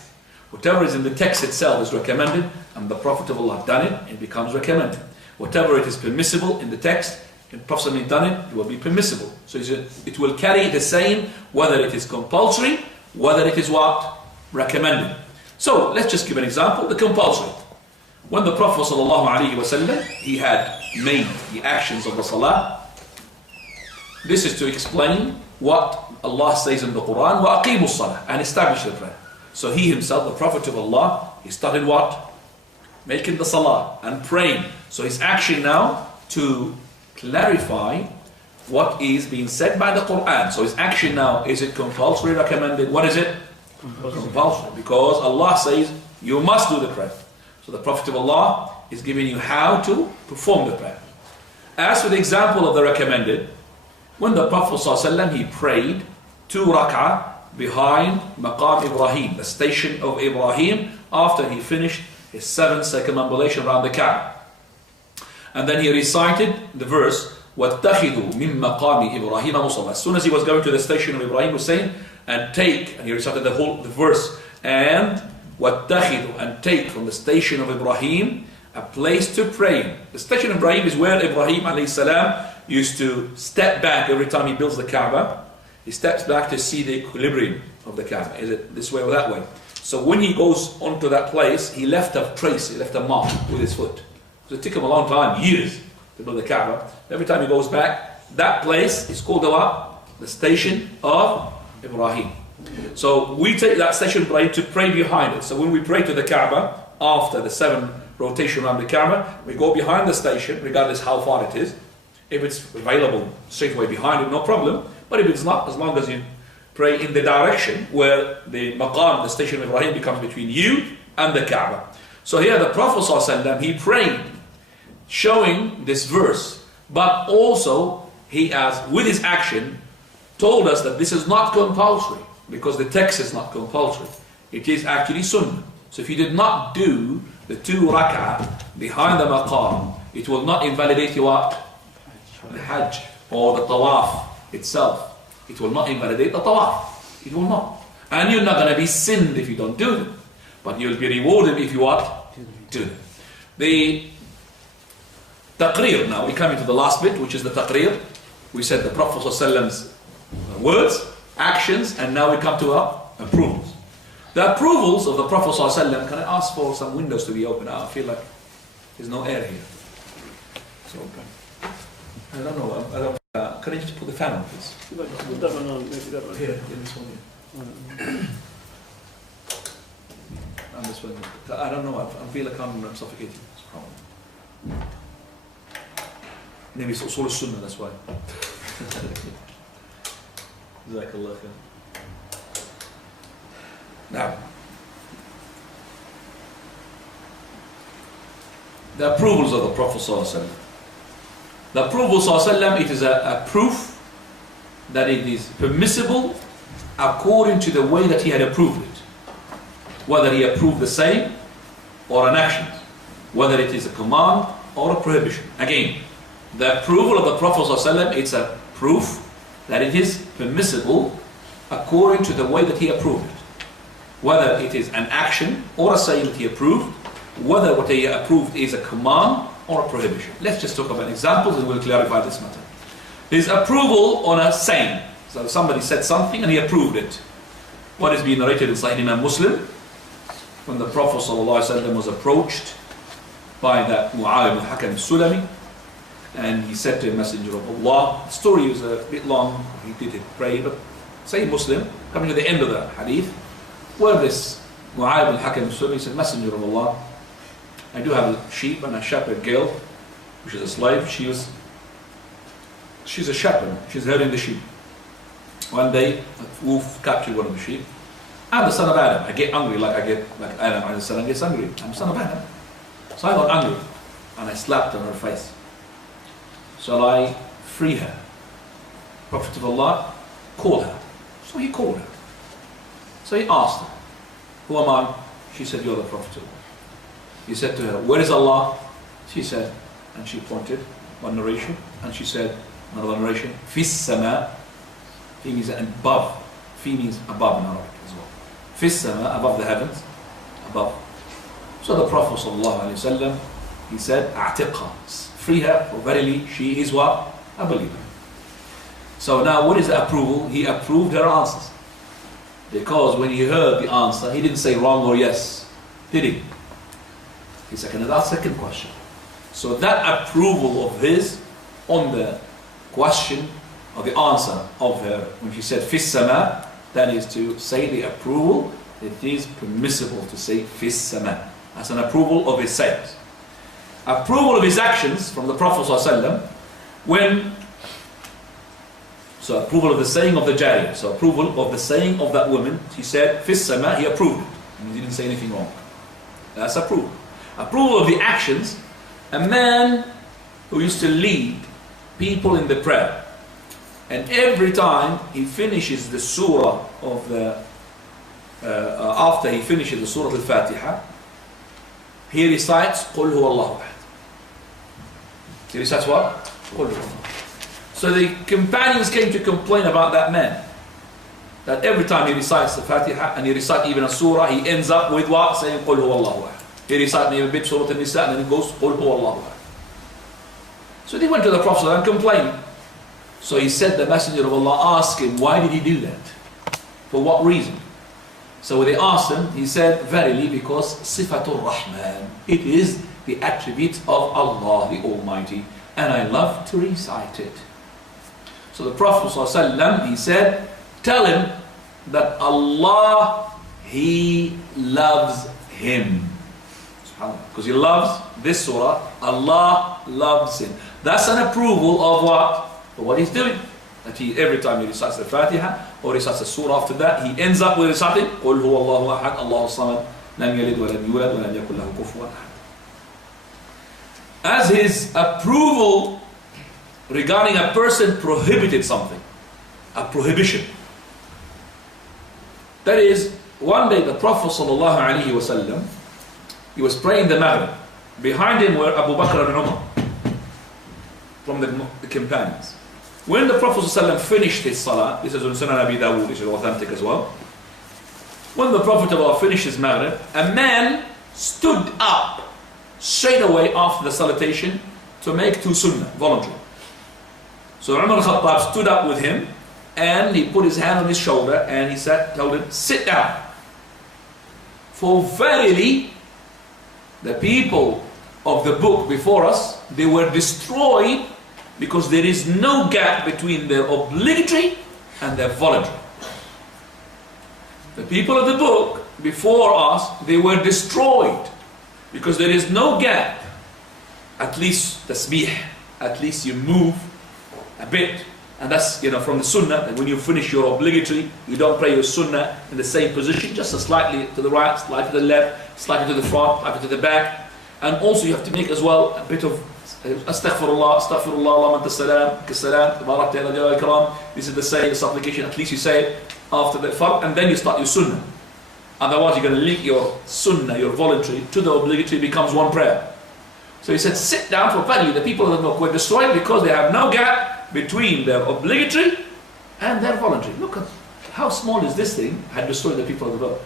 Whatever is in the text itself is recommended and the Prophet of Allah has done it, it becomes recommended. Whatever it is permissible in the text, and Prophet has done it, it will be permissible. So it will carry the same whether it is compulsory, whether it is what? Recommended. So let's just give an example, the compulsory. When the Prophet ﷺ, he had made the actions of the salah, this is to explain what Allah says in the Qur'an, وَأَقِيمُوا الصَّلَاةَ, and establish the prayer. So he himself, the Prophet of Allah, he started what? Making the salah and praying. So his action now to clarify what is being said by the Qur'an. So his action now, is it compulsory, recommended? What is it? Compulsory. Because Allah says you must do the prayer. So the Prophet of Allah is giving you how to perform the prayer. As for the example of the recommended, when the Prophet ﷺ, he prayed 2 rak'ah behind Maqam Ibrahim, the station of Ibrahim, after he finished his 7 circumambulation around the Kaaba. And then he recited the verse, وَاتَّخِذُوا مِن مَقَامِ إِبْرَاهِيمَ مُصَلَّى. As soon as he was going to the station of Ibrahim, he was saying, and he recited the verse, and وَاتَّخِذُوا, and take from the station of Ibrahim a place to pray. The station of Ibrahim is where Ibrahim alayhi used to step back every time he builds the Kaaba. He steps back to see the equilibrium of the Kaaba. Is it this way or that way? So when he goes onto that place, he left a trace, he left a mark with his foot. So it took him a long time, years, to build the Kaaba. Every time he goes back, that place is called the station of Ibrahim. So we take that station of Ibrahim to pray behind it. So when we pray to the Kaaba, after the 7 rotation around the Kaaba, we go behind the station, regardless how far it is. If it's available straight away behind it, no problem. But if it's not, as long as you pray in the direction where the maqam, the station of Ibrahim, becomes between you and the Kaaba. So here the Prophet ﷺ, he prayed, showing this verse, but also he has, with his action, told us that this is not compulsory, because the text is not compulsory. It is actually sunnah. So if you did not do the 2 rak'ah behind the maqam, it will not invalidate your the hajj or the tawaf itself. It will not invalidate the tawaf. It will not. And you're not going to be sinned if you don't do it. But you'll be rewarded if you what? Do it. The taqrir, now we come into the last bit, which is the taqrir. We said the Prophet ﷺ's words, actions, and now we come to our approvals. The approvals of the Prophet ﷺ, can I ask for some windows to be open? I feel like there's no air here. So, I don't know. Can I just put the fan on, please? Put that one on, maybe that one. Here, this one here. And this one. I don't know. I feel like I'm suffocating. That's a problem. Maybe it's also sunnah, that's why. Jazakallah khair. Now, the approvals of the Prophet ﷺ. The approval ﷺ, it is a proof that it is permissible according to the way that he had approved it. Whether he approved the same or an action, whether it is a command or a prohibition. Again, the approval of the Prophet ﷺ, it's a proof that it is permissible according to the way that he approved it. Whether it is an action or a saying that he approved, whether what he approved is a command or a prohibition. Let's just talk about examples and we'll clarify this matter. His approval on a saying. So somebody said something and he approved it. What is being narrated in Sahih Imam Muslim? When the Prophet ﷺ was approached by that Mu'awiyah ibn Hakam al-Sulami, and he said to the Messenger of Allah, the story was a bit long, he did pray, but Sahih Muslim, coming to the end of the hadith, where this Mu'awiyah ibn Hakam al-Sulami said, Messenger of Allah, I do have a sheep and a shepherd girl, which is a slave. She's a shepherd. She's herding the sheep. One day, a wolf captured one of the sheep. I'm the son of Adam. I get angry like Adam gets angry. I'm the son of Adam. So I got angry and I slapped on her face. Shall I free her? Prophet of Allah, call her. So he called her. So he asked her, who am I? She said, you're the Prophet of Allah. He said to her, where is Allah? She said, and she pointed, one narration, and she said, another narration, Fis sama, fi means above, fi means above in Arabic as well. Fis sama, above the heavens, above. So the Prophet ﷺ, he said, A'tiqha, free her, for verily she is what? A believer. So now what is the approval? He approved her answers. Because when he heard the answer, he didn't say wrong or yes, did he? He said, that's the second question. So that approval of his on the question or the answer of her, when she said Fis sama, that is to say the approval, it is permissible to say Fis sama. That's an approval of his sayings. Approval of his actions from the Prophet ﷺ, so approval of the saying of the Jariyah, so approval of the saying of that woman, she said Fis sama, he approved it, and he didn't say anything wrong. That's approval. Approval of the actions, a man who used to lead people in the prayer, and every time he finishes the surah of the after he finishes the surah al-Fatiha, he recites Qul huwa Allahu ahad. He recites what? Qul huwa Allahu. So the companions came to complain about that man, that every time he recites the Fatiha and he recites even a surah, he ends up with what? Saying Qul huwa Allahu ahad. He recited maybe a bit Surah Al-Nisa and then he goes Qul huwa Allahu ahad. So they went to the Prophet and complained. So he said, the Messenger of Allah asked him, why did he do that? For what reason? So when they asked him, he said, verily because Sifatul Rahman, it is the attribute of Allah the Almighty, and I love to recite it. So the Prophet ﷺ, he said, tell him that Allah, He loves him. Because he loves this surah, Allah loves him. That's an approval of what? Of what he's doing. That he, every time he recites the Fatiha or recites the surah after that, he ends up with reciting قُلْ هُوَ اللَّهُ أَحَدٌ اللَّهُ الصَّمَدُ لَمْ يَلِدْ وَلَمْ يُولَدْ وَلَمْ يَكُنْ لَهُ كُفُوًا أَحَدٌ. As his approval regarding a person prohibited something, a prohibition. That is, one day the Prophet ﷺ, he was praying the Maghrib. Behind him were Abu Bakr and Umar from the companions. When the Prophet ﷺ finished his salah, this is on Sunnah Abi Dawud, which is authentic as well. When the Prophet finished his Maghrib, a man stood up straight away after the salutation to make two sunnah, voluntary. So Umar al-Khattab stood up with him and he put his hand on his shoulder and he told him, sit down. For verily, the people of the book before us, they were destroyed because there is no gap between their obligatory and their voluntary. The people of the book before us, they were destroyed because there is no gap. At least tasbih, at least you move a bit. And that's, from the sunnah, that when you finish your obligatory, you don't pray your sunnah in the same position, just slightly to the right, slightly to the left, slightly to the front, slightly to the back. And also you have to make as well a bit of astaghfirullah, astaghfirullah, Allahumma anta salam, kasalam, tabarakta ya Dhul Ikram. This is the saying, the supplication, at least you say it after the fard, and then you start your sunnah. Otherwise you're going to link your sunnah, your voluntary, to the obligatory, becomes one prayer. So he said, sit down for value. The people of the book were destroyed because they have no gap between their obligatory and their voluntary. Look at how small is this thing had destroyed the people of the book.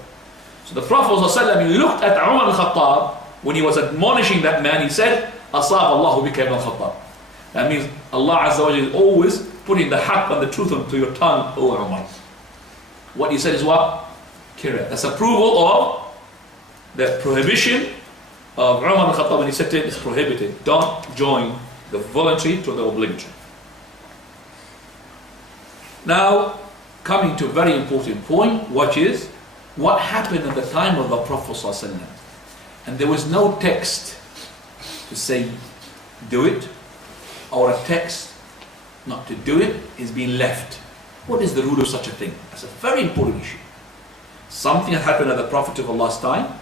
So the Prophet ﷺ looked at Umar al-Khattab when he was admonishing that man. He said, Asab Allahu bika ibn al-Khattab. That means Allah Azza wa Jalla is always putting the haqq and the truth onto your tongue, O Umar. What he said is what? Kira. That's approval of the prohibition of Umar al-Khattab when he said it is prohibited. Don't join the voluntary to the obligatory. Now, coming to a very important point, which is what happened at the time of the Prophet ﷺ. And there was no text to say do it, or a text not to do it is being left. What is the rule of such a thing? That's a very important issue. Something that happened at the Prophet of Allah's time,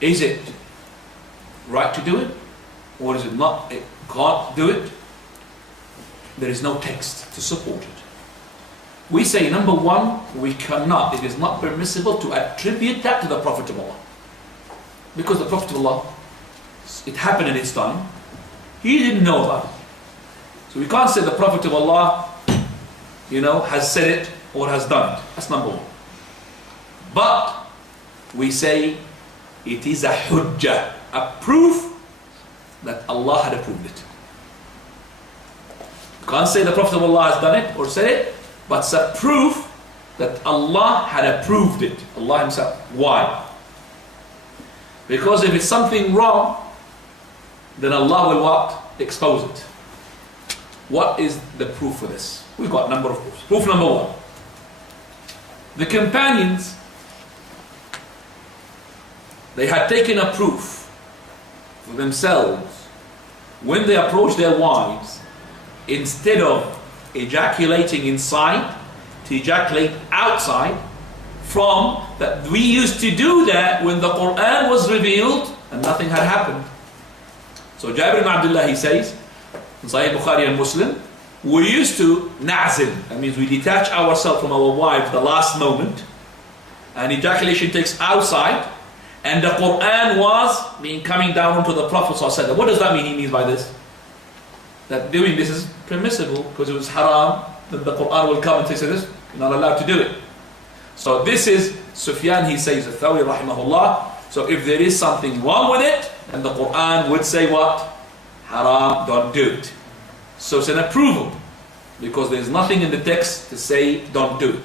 is it right to do it, or is it not? It can't do it. There is no text to support it. We say, number one, we cannot, it is not permissible to attribute that to the Prophet of Allah. Because the Prophet of Allah, it happened in his time, he didn't know about it. So we can't say the Prophet of Allah, has said it or has done it. That's number one. But we say it is a hujjah, a proof that Allah had approved it. You can't say the Prophet of Allah has done it or said it, but it's a proof that Allah had approved it. Allah Himself. Why? Because if it's something wrong, then Allah will what? Expose it. What is the proof for this? We've got a number of proofs. Proof number one. The companions, they had taken a proof for themselves when they approached their wives, instead of ejaculating inside, to ejaculate outside, from that we used to do that when the Qur'an was revealed and nothing had happened. So Jabir ibn Abdullah, he says, in Sahih Bukhari and Muslim, we used to na'zil, that means we detach ourselves from our wives the last moment, and ejaculation takes outside, and the Qur'an was coming down onto the Prophet ﷺ. What does that mean? He means by this that doing this is permissible because it was haram. Then the Qur'an will come and say this, you're not allowed to do it. So this is Sufyan, he says, Thawri rahimahullah. So if there is something wrong with it, then the Qur'an would say what? Haram, don't do it. So it's an approval, because there's nothing in the text to say don't do it.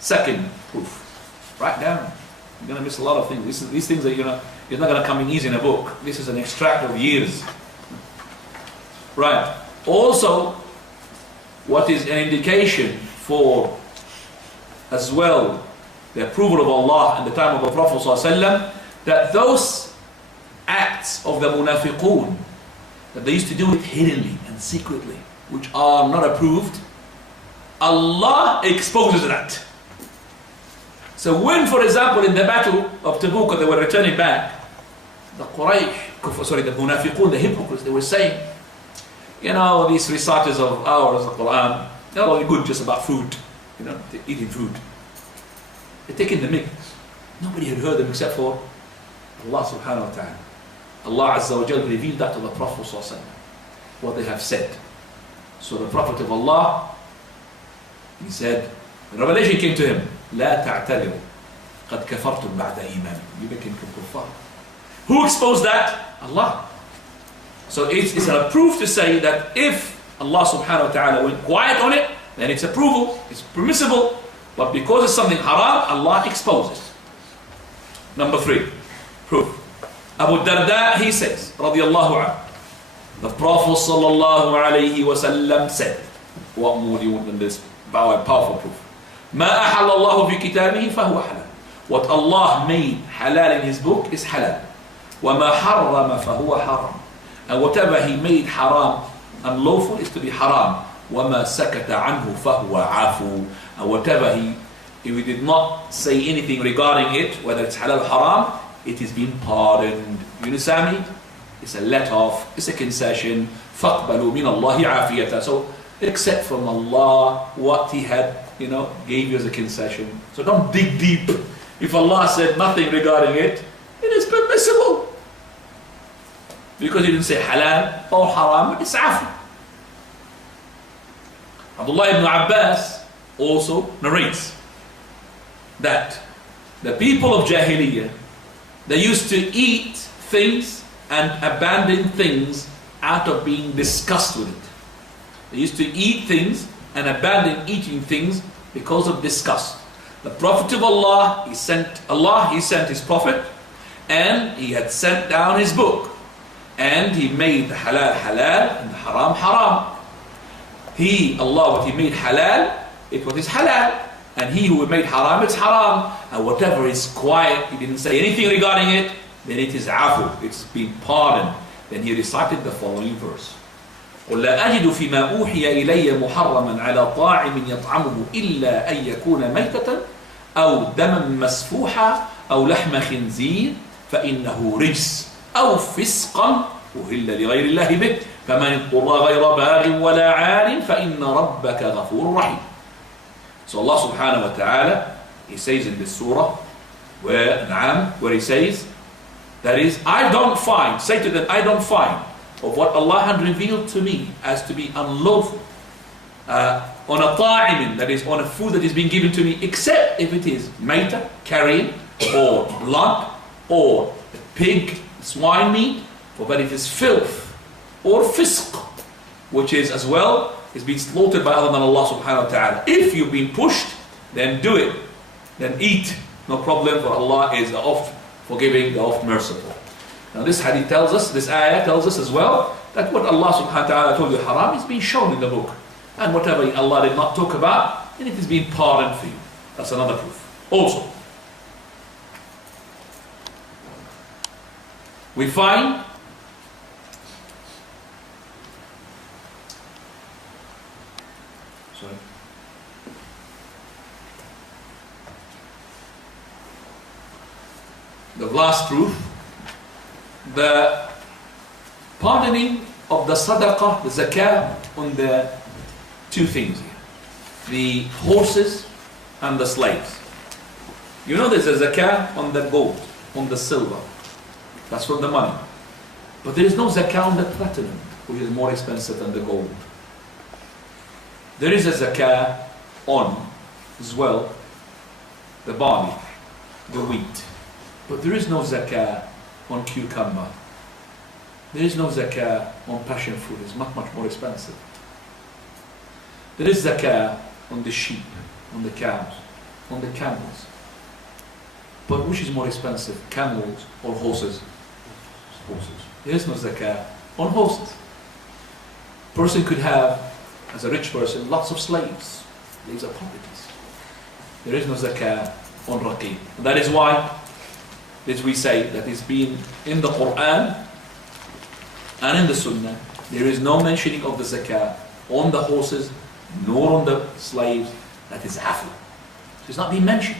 Second proof, write down. You're going to miss a lot of things. These things are it's not going to come in easy in a book. This is an extract of years. Right. Also, what is an indication for as well the approval of Allah in the time of the Prophet ﷺ, that those acts of the munafiqun, that they used to do it hiddenly and secretly, which are not approved, Allah exposes that. So when, for example, in the battle of Tabuk, they were returning back, the munafiqun, the hypocrites, they were saying, these reciters of ours, the Qur'an, they're only good just about food, eating food. They're taking the mic. Nobody had heard them except for Allah subhanahu wa ta'ala. Allah Azza wa Jalla revealed that to the Prophet ﷺ, what they have said. So the Prophet of Allah, he said, the revelation came to him, لا تعتذروا قد كفرتم بعد إيمانكم. You became kuffar. Who exposed that? Allah. So it's a proof to say that if Allah subhanahu wa ta'ala went quiet on it, then it's approval, it's permissible. But because it's something haram, Allah exposes. Number 3, proof. Abu Darda, he says, radiyallahu anhu, the Prophet sallallahu alayhi wa sallam said, what more do you want than this? Powerful proof. ما أحل الله في كتابه فهو حلال. What Allah made halal in His book is halal. وما حرم فهو حرام. And whatever He made haram, unlawful, is to be haram. وما سكت عنه فهو عفو. And whatever if He did not say anything regarding it, whether it's halal or haram, it is being pardoned. You understand me? It's a let off, it's a concession. فَاقْبَلُوا مِنَ اللَّهِ عَافِيَةً. So accept from Allah what He had, gave you as a concession. So don't dig deep. If Allah said nothing regarding it, it is permissible. Because He didn't say halal or haram, it's afu. Abdullah ibn Abbas also narrates that the people of Jahiliyyah, they used to eat things and abandon things out of being disgusted with it. They used to eat things and abandon eating things because of disgust. The Prophet of Allah, He sent His Prophet, and He had sent down His book, and He made the halal halal and the haram haram. Allah, what He made halal, it was halal, and He who made haram, it's haram. And whatever is quiet, He didn't say anything regarding it, then it is afu, it's been pardoned. Then He recited the following verse. قُلْ لَا أَجِدُ فِي مَا أُوحِيَ إِلَيَّ مُحَرَّمًا عَلَى طَاعِمٍ يَطْعَمُهُ إِلَّا أَن يَكُونَ مَيْتَةً أَوْ دَمًا مَسْفُوحًا أَوْ لَحْمَ خِنْزِيرٍ فَإِنَّهُ رِجْسٌ أَوْ فِسْقًا أُهِلَّ لِغَيْرِ اللَّهِ بِهِ فَمَنِ اضْطُرَّ غَيْرَ بَاغٍ وَلَا عَادٍ فَإِنَّ رَبَّكَ غَفُورٌ رَحِيمٌ. So Allah subhanahu wa ta'ala, He says in this surah, where He says, that is, I don't find, say to them, I don't find of what Allah had revealed to me as to be unlawful on a ta'imin, that is, on a food that is being given to me, except if it is maita, carrion, or blood, or pig, swine meat, for that it is filth, or fisq, which is as well, is being slaughtered by other than Allah subhanahu wa ta'ala. If you've been pushed, then do it, then eat, no problem, for Allah is the oft forgiving, the oft merciful. Now this hadith tells us, this ayah tells us as well, that what Allah subhanahu wa ta'ala told you haram is being shown in the book. And whatever Allah did not talk about, then it is being pardoned for you. That's another proof. Also, we find the last proof, the pardoning of the sadaqah, the zakah, on the two things here, the horses and the slaves. You know there's a zakah on the gold, on the silver, that's from the money. But there is no zakah on the platinum, which is more expensive than the gold. There is a zakah on, as well, the barley, the wheat. But there is no zakah on cucumber. There is no zakah on passion fruit. It's much, much more expensive. There is zakah on the sheep, on the cows, on the camels. But which is more expensive, camels or horses? Horses. There is no zakah on horses. Person could have, as a rich person, lots of slaves. These are properties. There is no zakah on raqiq. That is why we say that it's been in the Qur'an and in the Sunnah, there is no mentioning of the zakah on the horses nor on the slaves. That is afu. It's not being mentioned.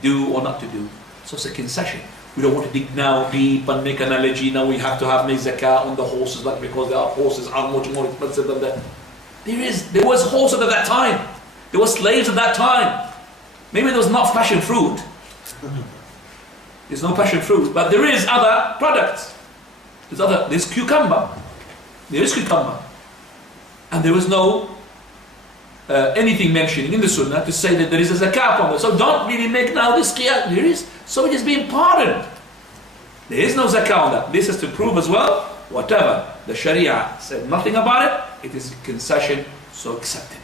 Do or not to do. So it's a concession. We don't want to dig now deep and make an analogy. Now we have to have zakah on the horses, like because their horses are much more expensive than that. There was horses at that time. There were slaves at that time. Maybe there was not passion fruit. There's no passion fruit, but there is other products. There's cucumber. There is cucumber. And there was no anything mentioning in the Sunnah to say that there is a zakah on it. So don't really make now this qiyas. There is. So it is being pardoned. There is no zakah on that. This is to prove as well, whatever the Sharia said nothing about it, it is concession, so accepted.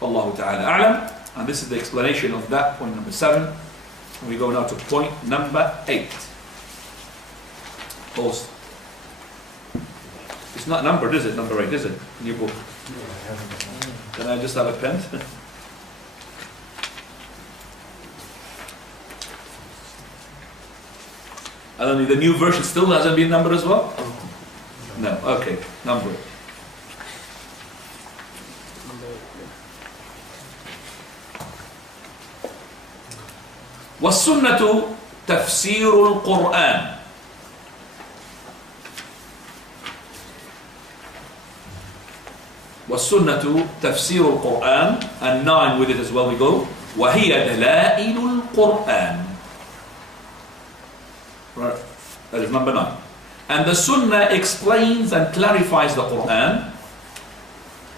Allahu ta'ala a'lam. And this is the explanation of that, point number 7. And we go now to point number 8. Post. It's not numbered, is it? Number 8, is it? In your book. Can I just have a pen? I don't know, the new version still hasn't been numbered as well? No, okay, number it. وَالسُّنَّةُ تفسير القرآن. والسنة تفسير القرآن, and 9 with it as well we go. وهي دلائل القرآن. Right. That is number 9. And the Sunnah explains and clarifies the Qur'an,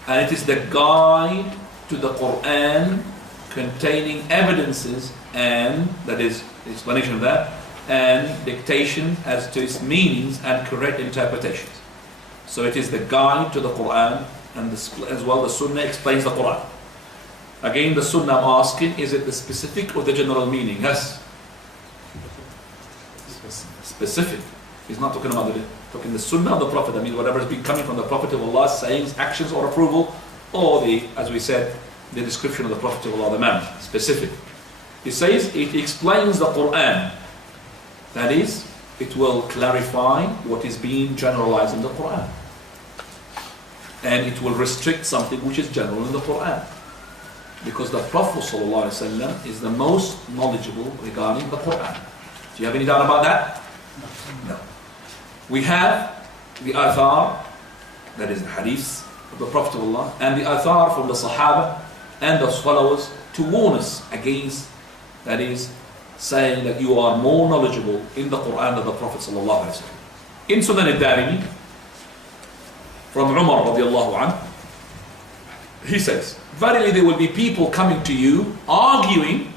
and it is the guide to the Qur'an containing evidences, and that is explanation of that, and dictation as to its meanings and correct interpretations. So it is the guide to the Qur'an, and as well the Sunnah explains the Qur'an. Again, the Sunnah I'm asking, is it the specific or the general meaning? Yes? Specific. He's not talking about talking the Sunnah of the Prophet. That means whatever has been coming from the Prophet of Allah, sayings, actions or approval, or the, as we said, the description of the Prophet of Allah, the man. Specific. He says it explains the Qur'an. That is, it will clarify what is being generalized in the Qur'an. And it will restrict something which is general in the Qur'an. Because the Prophet ﷺ is the most knowledgeable regarding the Qur'an. Do you have any doubt about that? No. We have the athar, that is the hadiths of the Prophet of Allah, and the athar from the Sahaba and the followers to warn us against, that is, saying that you are more knowledgeable in the Qur'an than the Prophet sallallahu alaihi wasallam. In Sunan al-Darimi, from Umar radiallahu anhu, he says, verily there will be people coming to you arguing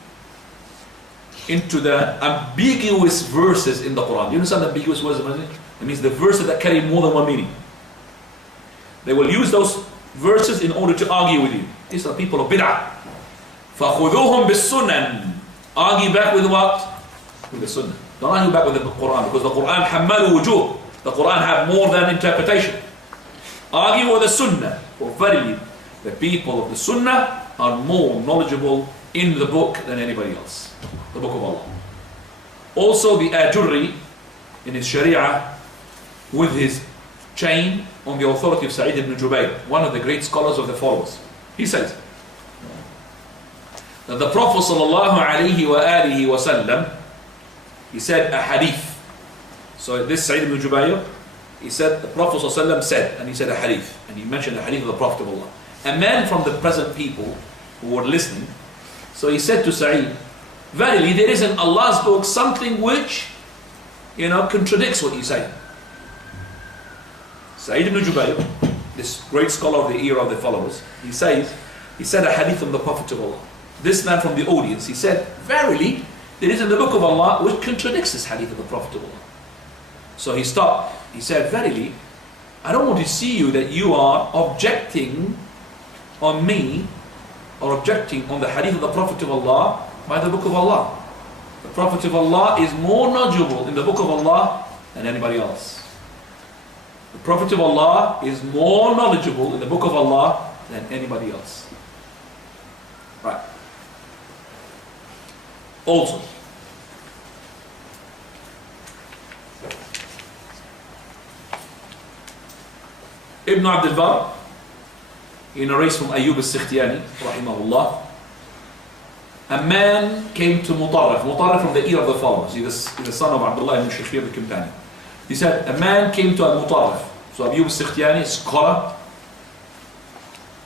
into the ambiguous verses in the Qur'an. Do you understand the ambiguous words? It means the verses that carry more than one meaning. They will use those verses in order to argue with you. These are people of bid'ah. فَخُذُوهُمْ بِالسُّنَّةِ. Argue back with what? With the Sunnah. Don't argue back with the Qur'an, because the Qur'an حَمَّلُ وُجُوهُ. The Qur'an have more than interpretation. Argue with the Sunnah. For verily, the people of the Sunnah are more knowledgeable in the book than anybody else. The book of Allah. Also the Ajurri in his Sharia with his chain on the authority of Sa'id ibn Jubayr, one of the great scholars of the followers. He says that the Prophet sallallahu alaihi wasallam, he said a hadith. So this Sa'id ibn Jubayr, he said the Prophet sallallahu alaihi wasallam said, and he said a hadith, and he mentioned the hadith of the Prophet of Allah. A man from the present people who were listening, so he said to Sa'id, verily there is in Allah's book something which, contradicts what you say. Sa'id ibn Jubayr, this great scholar of the era of the followers, he said a hadith from the Prophet of Allah. This man from the audience, he said, verily there is in the book of Allah which contradicts this hadith of the Prophet of Allah. So he stopped. He said, verily, I don't want to see you that you are objecting on me or objecting on the hadith of the Prophet of Allah by the book of Allah. The Prophet of Allah is more knowledgeable in the book of Allah than anybody else. The Prophet of Allah is more knowledgeable in the book of Allah than anybody else. Right. Also, Ibn Abd al-Barr, he narrates from Ayyub al-Sikhtiyani, rahimahullah, a man came to Mutarrif from the era of the followers. He's the son of Abdullah ibn Sheikh, the companion. He said, a man came to Mutarrif. So Ayyub al-Sikhtiyani, scholar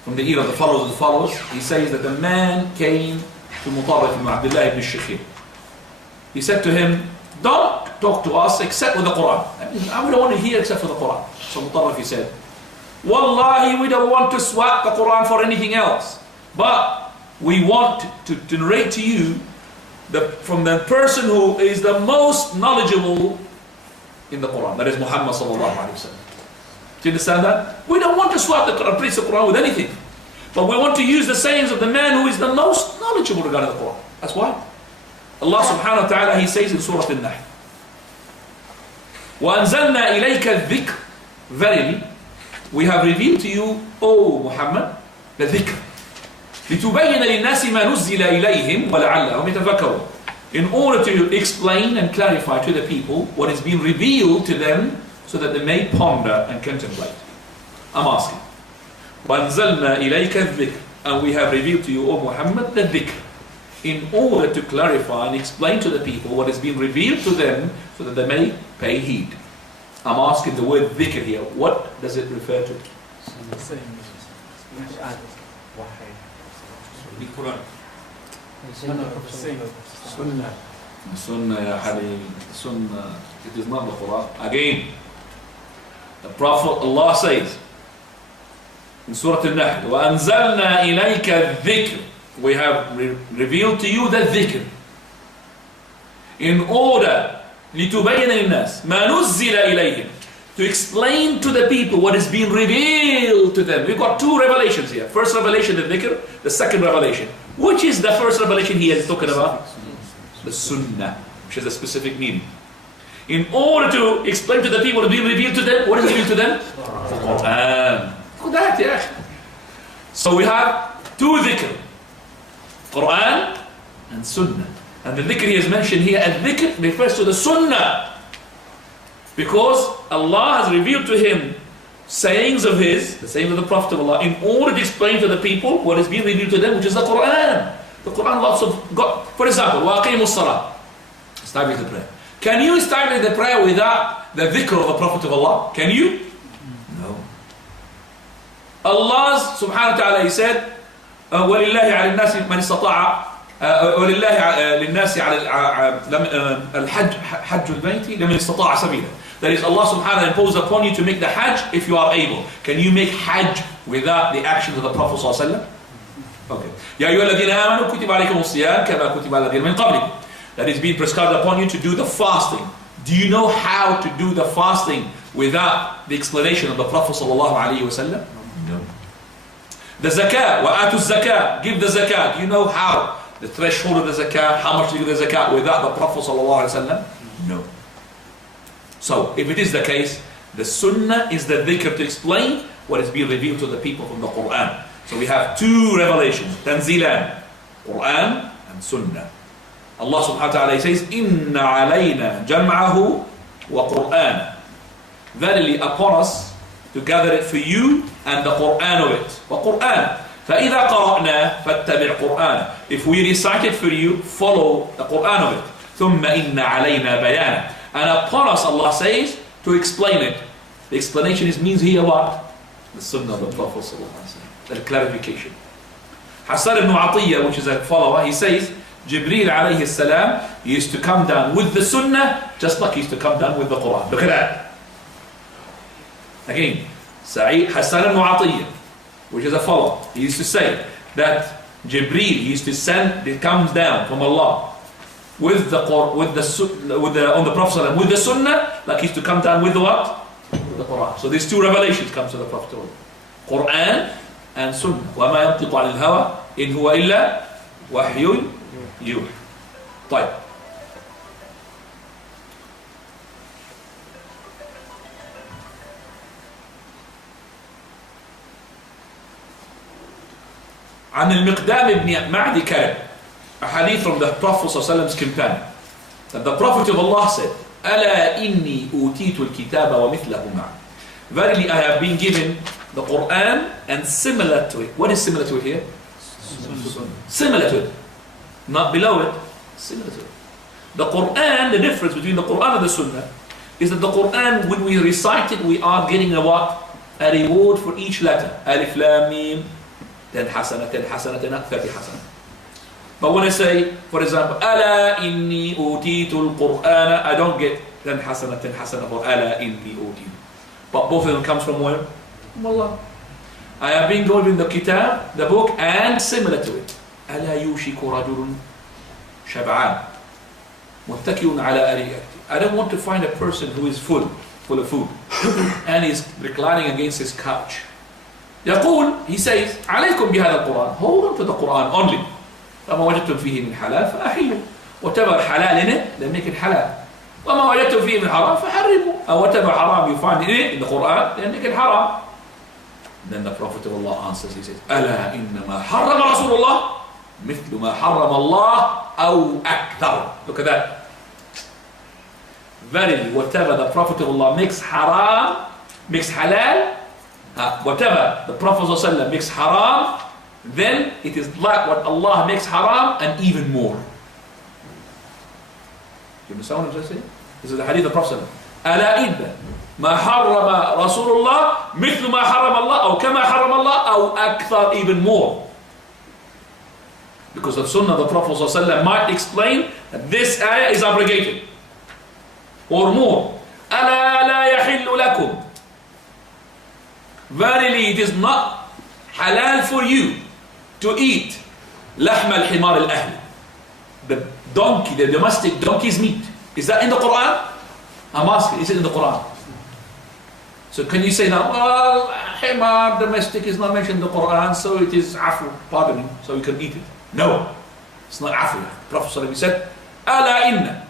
from the era of the followers, he says that the man came to Mutarrif ibn Abdullah ibn Sheikh. He said to him, don't talk to us except with the Qur'an. I don't want to hear except for the Qur'an. So Mutarrif, he said, Wallahi, we don't want to swap the Qur'an for anything else. But we want to narrate to you from the person who is the most knowledgeable in the Qur'an. That is Muhammad sallallahu alaihi wasallam. Do you understand that? We don't want to swap the Qur'an, replace the Qur'an with anything. But we want to use the sayings of the man who is the most knowledgeable regarding the Qur'an. That's why. Allah subhanahu wa ta'ala, He says in Surah An-Nahl, وَأَنزَلْنَا إِلَيْكَ الذِّكْرِ. Verily, we have revealed to you, O Muhammad, the dhikr. لِتُبَيِّنَ لِلنَّاسِ مَا نُزِّلَ إِلَيْهِمْ وَلَعَلَّهُمْ يَتَفَكَّرُونَ. In order to explain and clarify to the people what is being revealed to them so that they may ponder and contemplate. I'm asking. وَأَنزَلْنَا إِلَيْكَ الذِّكْرِ. And we have revealed to you, O Muhammad, the dhikr. in order to clarify and explain to the people what is being revealed to them so that they may pay heed. I'm asking the word dhikr here. What does it refer to? The Qur'an. Sunnah. Sunnah, ya Habib. Sunnah. It is not the Qur'an. Again, the Prophet Allah says in Surah Al-Nahl, وَأَنزَلْنَا إِلَيْكَ الذِّكْرِ. We have revealed to you the dhikr in order لِتُبَيِّنَ لِلنَّاسِ مَا نُزِّلَ إِلَيْهِمْ, to explain to the people what is being revealed to them. We've got two revelations here. First revelation, the dhikr. The second revelation. Which is the first revelation he is talking about? The Sunnah, which has a specific meaning. In order to explain to the people what is being revealed to them, what is revealed to them? The Qur'an. Look at that, yeah. So we have two dhikr. Qur'an and Sunnah. And the dhikr he has mentioned here, al-dhikr refers to the Sunnah. Because Allah has revealed to him sayings of his, the sayings of the Prophet of Allah, in order to explain to the people what is being revealed to them, which is the Qur'an. The Qur'an lots of God. For example, وَأَقِيمُوا الصَّلَاةِ, establish the prayer. Can you establish the prayer without the dhikr of the Prophet of Allah? Can you? No. Allah subhanahu wa ta'ala, he said, وَلِلَّهِ عَلى النَّاسِ مَنِ اسْتَطَاعَ وَلِلَّهِ لِلنَّاسِ عَلى الْحَجِّ حَجُّ الْبَيْتِ لَمَنِ اسْتَطَاعَ سَبِيلًا. That is, Allah subhanahu wa ta'ala imposed upon you to make the Hajj if you are able. Can you make Hajj without the actions of the Prophet sallallahu alaihi wasallam? Okay. يَا أَيُّهَا الَّذِينَ آمَنُوا كُتِبَ عَلَيْكُمُ الصِّيَامُ كَمَا كُتِبَ عَلَى الَّذِينَ مِنْ قَبْلِكُمْ. That is being prescribed upon you to do the fasting. Do you know how to do the fasting without the explanation of the Prophet sallallahu alaihi wasallam? No. The zakah, وَآتُوا الزَّكَاةِ, give the zakah. Do you know how? The threshold of the zakah, how much to give the zakah without the Prophet sallallahu alaihi wasallam? No. So, if it is the case, the Sunnah is the dhikr to explain what is being revealed to the people from the Qur'an. So we have two revelations, Tanzilan, Qur'an and Sunnah. Allah subhanahu wa ta'ala says, إِنَّ عَلَيْنَا جَمْعَهُ وَقُرْآنَ. Verily upon us to gather it for you and the Qur'an of it. وَقُرْآنَ. فَإِذَا قَرَأْنَا فَاتَّبِعْ قُرْآنَ. If we recite it for you, follow the Qur'an of it. ثُمَّ إِنَّ عَلَيْنَا بَيَانَ. And upon us, Allah says, to explain it. The explanation means here what? The Sunnah of the Prophet sallallahu alaihi wasallam. The clarification. Hassan ibn Atiyah, which is a follower, he says, Jibreel alayhi salam, he used to come down with the Sunnah, just like he used to come down with the Qur'an. Look at that. Again, Hassan ibn Atiyah, which is a follower, he used to say that Jibreel, he used to send, it comes down from Allah with the on the Prophet with the Sunnah, like he used to come down with the what? With the Qur'an. So these two revelations come to the Prophet, Qur'an and Sunnah. وَمَا يَنطِقُ عَنِ الْهَوَىٰ إِنْ هُوَ إِلَّا وَحْيٌ يُوحَىٰ. طيب. عن المقدام بن معدي كرب, a hadith from the Prophet ﷺ's companion, that the Prophet of Allah said, أَلَا إِنِّي أُوتِيتُ الْكِتَابَ وَمِثْلَهُ مَعَ. Verily I have been given the Qur'an and similar to it. What is similar to it here? Similar to it. Not below it, similar to it. The Qur'an, the difference between the Qur'an and the Sunnah is that the Qur'an, when we recite it, we are getting a what? A reward for each letter. Alif, Lam, Mim, 10 hasana, 30 hasana. But when I say, for example, Ala inni utitul Qur'ana, I don't get 10 hasana for Ala inni utitul. But both of them comes from where? From Allah. I have been given the kitab, the book, and similar to it. Ala yushiku rajulun shab'an muttakiun ala ariyati. I don't want to find a person who is full of food and is reclining against his couch. يقول, he says, عليكم بهذا القرآن. Hold on to the Quran only. فما وجدتم فيه من حلال فأحلوا. Whatever halal in it, then make it halal. وما وجدتم فيه من حرام فحرموا. And whatever haram you find in it, in the Quran, then make it haram. Then the Prophet of Allah answers, he says, ألا إنما حرم رسول الله مثل ما حرم الله أو أكثر. Look at that. Verily, whatever the Prophet of Allah makes haram, makes halal, whatever the Prophet ﷺ makes haram, then it is like what Allah makes haram and even more. Do you understand what I'm saying? This is the hadith of the Prophet. ألا إن ما حرم رسول الله مثل ما حرم الله أو كما حرم الله أو أكثر, even more. Because the Sunnah of the Prophet ﷺ might explain that this ayah is abrogated or more. ألا لا يحل لكم, verily it is not halal for you to eat لحم الحمار الأهلي, the donkey, the domestic donkey's meat. Is that in the Qur'an? I'm asking, is it in the Qur'an? So can you say now, well, himar, domestic, is not mentioned in the Qur'an, so it is afu, pardoning, so you can eat it? No, it's not afu. The Prophet ﷺ said, ألا إن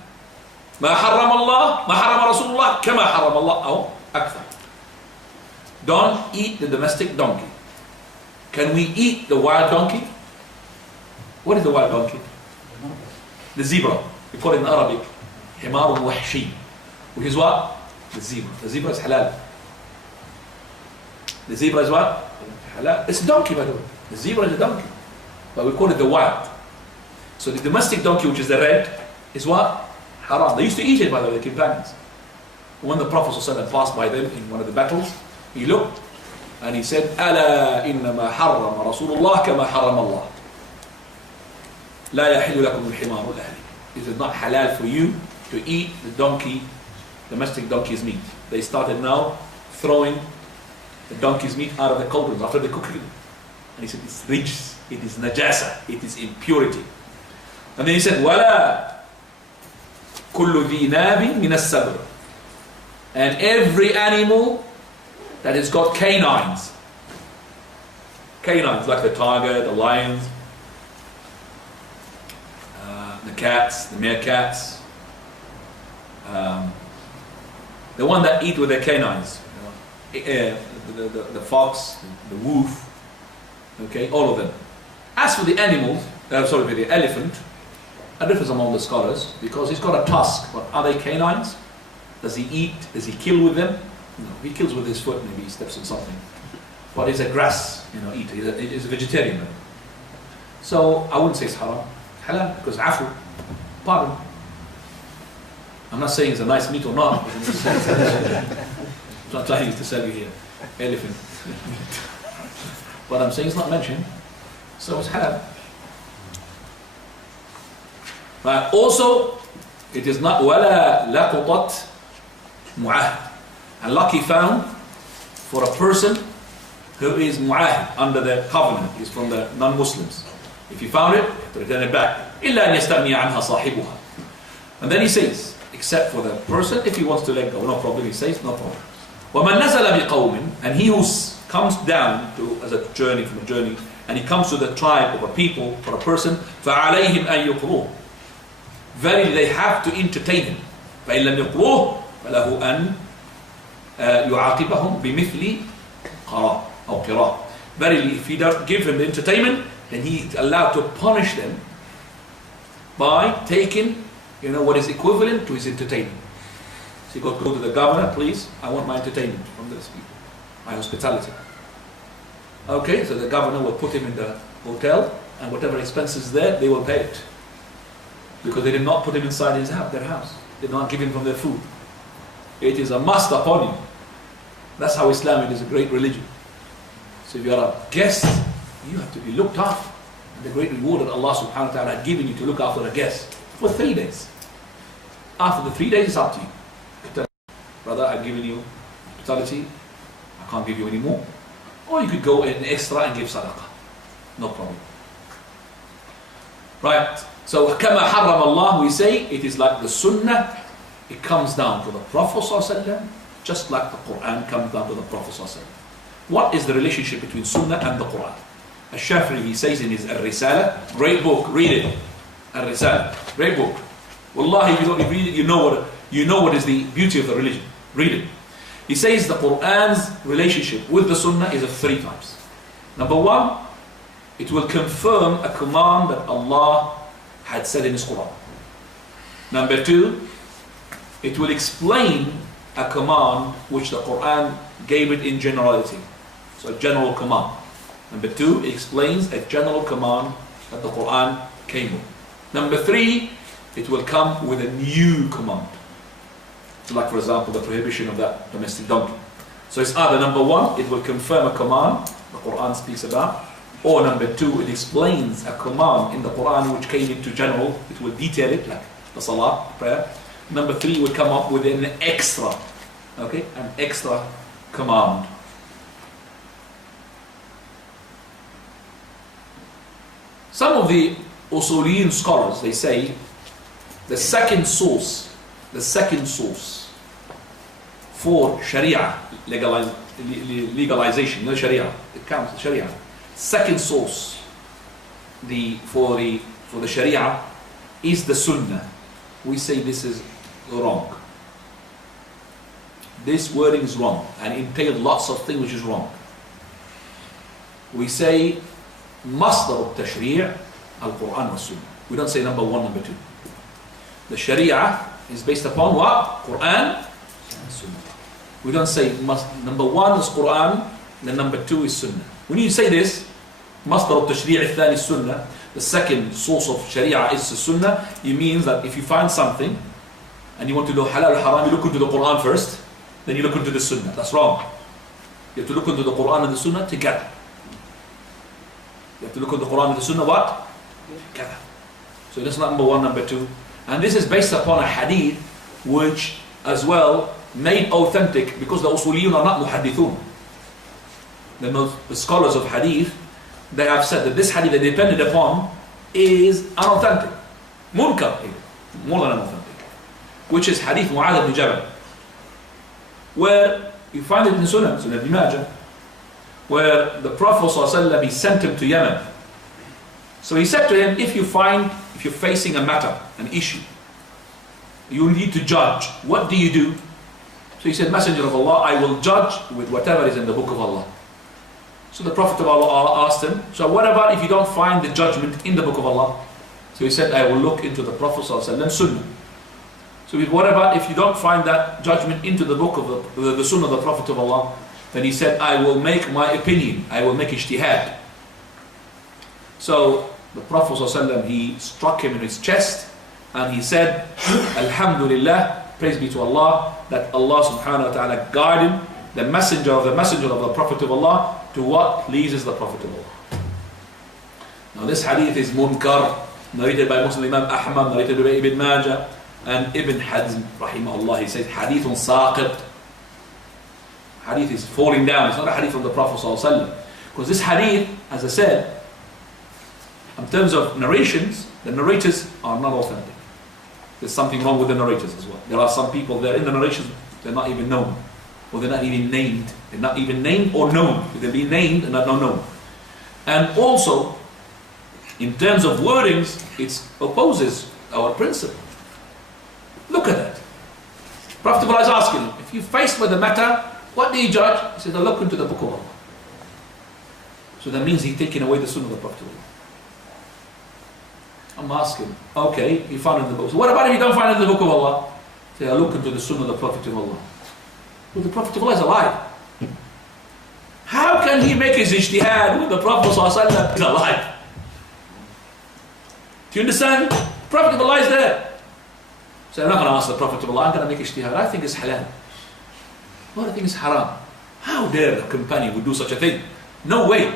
ما حرم الله ما حرم رسول الله كما حرم الله أو أكثر. Don't eat the domestic donkey. Can we eat the wild donkey? What is the wild donkey? The zebra. We call it in Arabic حمار وحشي, which is what? The zebra. The zebra is halal. The zebra is what? Halal. It's a donkey, by the way. The zebra is a donkey, but we call it the wild. So the domestic donkey, which is the red, is what? Haram. They used to eat it, by the way, the companions. When the Prophet ﷺ passed by them in one of the battles, he looked and he said, ألا إنما حرم رسول الله كما حرم الله لا يحل لكم الحمار الأهلي. It is not halal for you to eat the donkey, domestic donkey's meat. They started now throwing the donkey's meat out of the cauldrons after the cooking. And he said, it's rijs, it is najasa, it is impurity. And then he said, وَلَا كُلُّ ذِي نَابٍ مِنَ السَّبْرِ, and every animal that has got canines. Canines, like the tiger, the lions, the cats, the meerkats, the one that eat with their canines, the fox, the wolf, okay, all of them. As for the animals, for the elephant, a difference among the scholars, because he's got a tusk, but are they canines? Does he eat? Does he kill with them? No, he kills with his foot, maybe he steps on something. But he's a grass, eater, he's a vegetarian. So I wouldn't say it's haram. Halal, because afu, pardon. I'm not saying it's a nice meat or not. I'm not trying to sell you here elephant. But I'm saying it's not mentioned, so it's halal. But also, it is not وَلَا لَقُطَتْ مُعَاهد. And lucky found for a person who is mu'ahid, under the covenant, is from the non-Muslims. If you found it, you have to return it back. إِلَّا أَنْ يَسْتَغْنِيَ عَنْهَا صَاحِبُهَا. And then he says, except for the person, if he wants to let go, no problem, he says, no problem. وَمَنْ نَزَلَ بِقَوْمٍ, and he who comes down as a journey, from a journey, and he comes to the tribe of a people, for a person, فَعَلَيْهِمْ أَنْ يُقْرُوهُ. Verily they have to entertain him. فَإِنْ لَمْ يُقْرُوهُ فَلَهُ أَنْ يُعَاقِبَهُمْ بِمِثْلِ قَرَاء أو قِرَاء. Verily, if he don't give him the entertainment, then he is allowed to punish them by taking, what is equivalent to his entertainment. So you go to the governor, please, I want my entertainment from these people, my hospitality. Okay, so the governor will put him in the hotel, and whatever expenses there, they will pay it. Because they did not put him inside their house. They did not give him from their food. It is a must upon you. That's how Islam is a great religion. So if you are a guest, you have to be looked after. And the great reward that Allah subhanahu wa ta'ala had given you to look after a guest for 3 days. After the 3 days, it's up to you. Brother, I've given you hospitality, I can't give you any more. Or you could go in extra and give sadaqah. No problem. Right. So, كَمَا حَرَّمَ اللَّهُ, we say, it is like the Sunnah, it comes down to the Prophet ﷺ, just like the Qur'an comes down to the Prophet ﷺ. What is the relationship between Sunnah and the Qur'an? Al-Shafi'i, he says in his Al-Risala, great book, read it. Al-Risala, great book. Wallahi, if you don't read it, you know what is the beauty of the religion. Read it. He says the Qur'an's relationship with the Sunnah is of 3 types. Number 1, it will confirm a command that Allah had said in his Qur'an. Number 2, it will explain a command which the Qur'an gave it in generality. So a general command. Number 2, it explains a general command that the Qur'an came with. Number 3, it will come with a new command. Like for example, the prohibition of that domestic donkey. So it's either number 1, it will confirm a command the Qur'an speaks about, or number 2, it explains a command in the Qur'an which came into general, it will detail it, like the salah, prayer. Number 3 will come up with an extra, okay, an extra command. Some of the Usuliyin scholars, they say the second source for Sharia legalization, no Sharia, it counts Sharia. Second source for the Sharia is the Sunnah. We say this is wrong. This wording is wrong and entails lots of things which is wrong. We say مصدر التشريع القرآن والسنة. We don't say number 1, number 2. The Sharia is based upon what? Qur'an and Sunnah. We don't say number 1 is Qur'an, then number 2 is Sunnah. When you say this, مصدر التشريع الثاني السنة, the second source of Sharia is the Sunnah, it means that if you find something and you want to know halal or haram, you look into the Qur'an first, then you look into the Sunnah. That's wrong. You have to look into the Qur'an and the Sunnah together. You have to look at the Qur'an and the Sunnah what? Together. So that's number 1, number 2. And this is based upon a hadith which as well made authentic because the Usuliyun are not muhaddithun. The scholars of hadith, they have said that this hadith they depended upon is unauthentic. Munkar, more than unauthentic. Which is hadith Mu'adh ibn Jabal. Where you find it in Sunnah Ibn Majah, where the Prophet ﷺ, he sent him to Yemen. So he said to him, if you're facing a matter, an issue, you need to judge. What do you do? So he said, Messenger of Allah, I will judge with whatever is in the book of Allah. So the Prophet of Allah asked him, so what about if you don't find the judgment in the book of Allah? So he said, I will look into the Prophet ﷺ Sunnah. So what about if you don't find that judgment into the book of the Sunnah of the Prophet of Allah? Then he said, I will make my opinion, I will make ijtihad. So the Prophet ﷺ, he struck him in his chest and he said, Alhamdulillah, praise be to Allah, that Allah subhanahu wa ta'ala guided the messenger of the Prophet of Allah to what pleases the Prophet of Allah. Now this hadith is munkar, narrated by Muslim Imam Ahmad, narrated by Ibn Majah, and Ibn Hazm, rahimahullah, he says, hadithun saqit. Hadith is falling down. It's not a hadith from the Prophet ﷺ. Because this hadith, as I said, in terms of narrations, the narrators are not authentic. There's something wrong with the narrators as well. There are some people there in the narrations, they're not even known. Or they're not even named. They're not even named or known. They're being named and not known. And also, in terms of wordings, it opposes our principle. Look at that. Prophet is asking him, if you're faced with the matter, what do you judge? He says, I look into the book of Allah. So that means he's taking away the Sunnah of the Prophet. I'm asking, okay, you found it in the book. So what about if you don't find it in the book of Allah? Say, I look into the Sunnah of the Prophet of Allah. Well, the Prophet of Allah is alive. How can he make his ijtihad when the Prophet is alive? Do you understand? The Prophet of Allah is there. So I'm not going to ask the Prophet of Allah, I'm going to make ijtihad. I think it's halal. What I think is haram. How dare a companion would do such a thing? No way.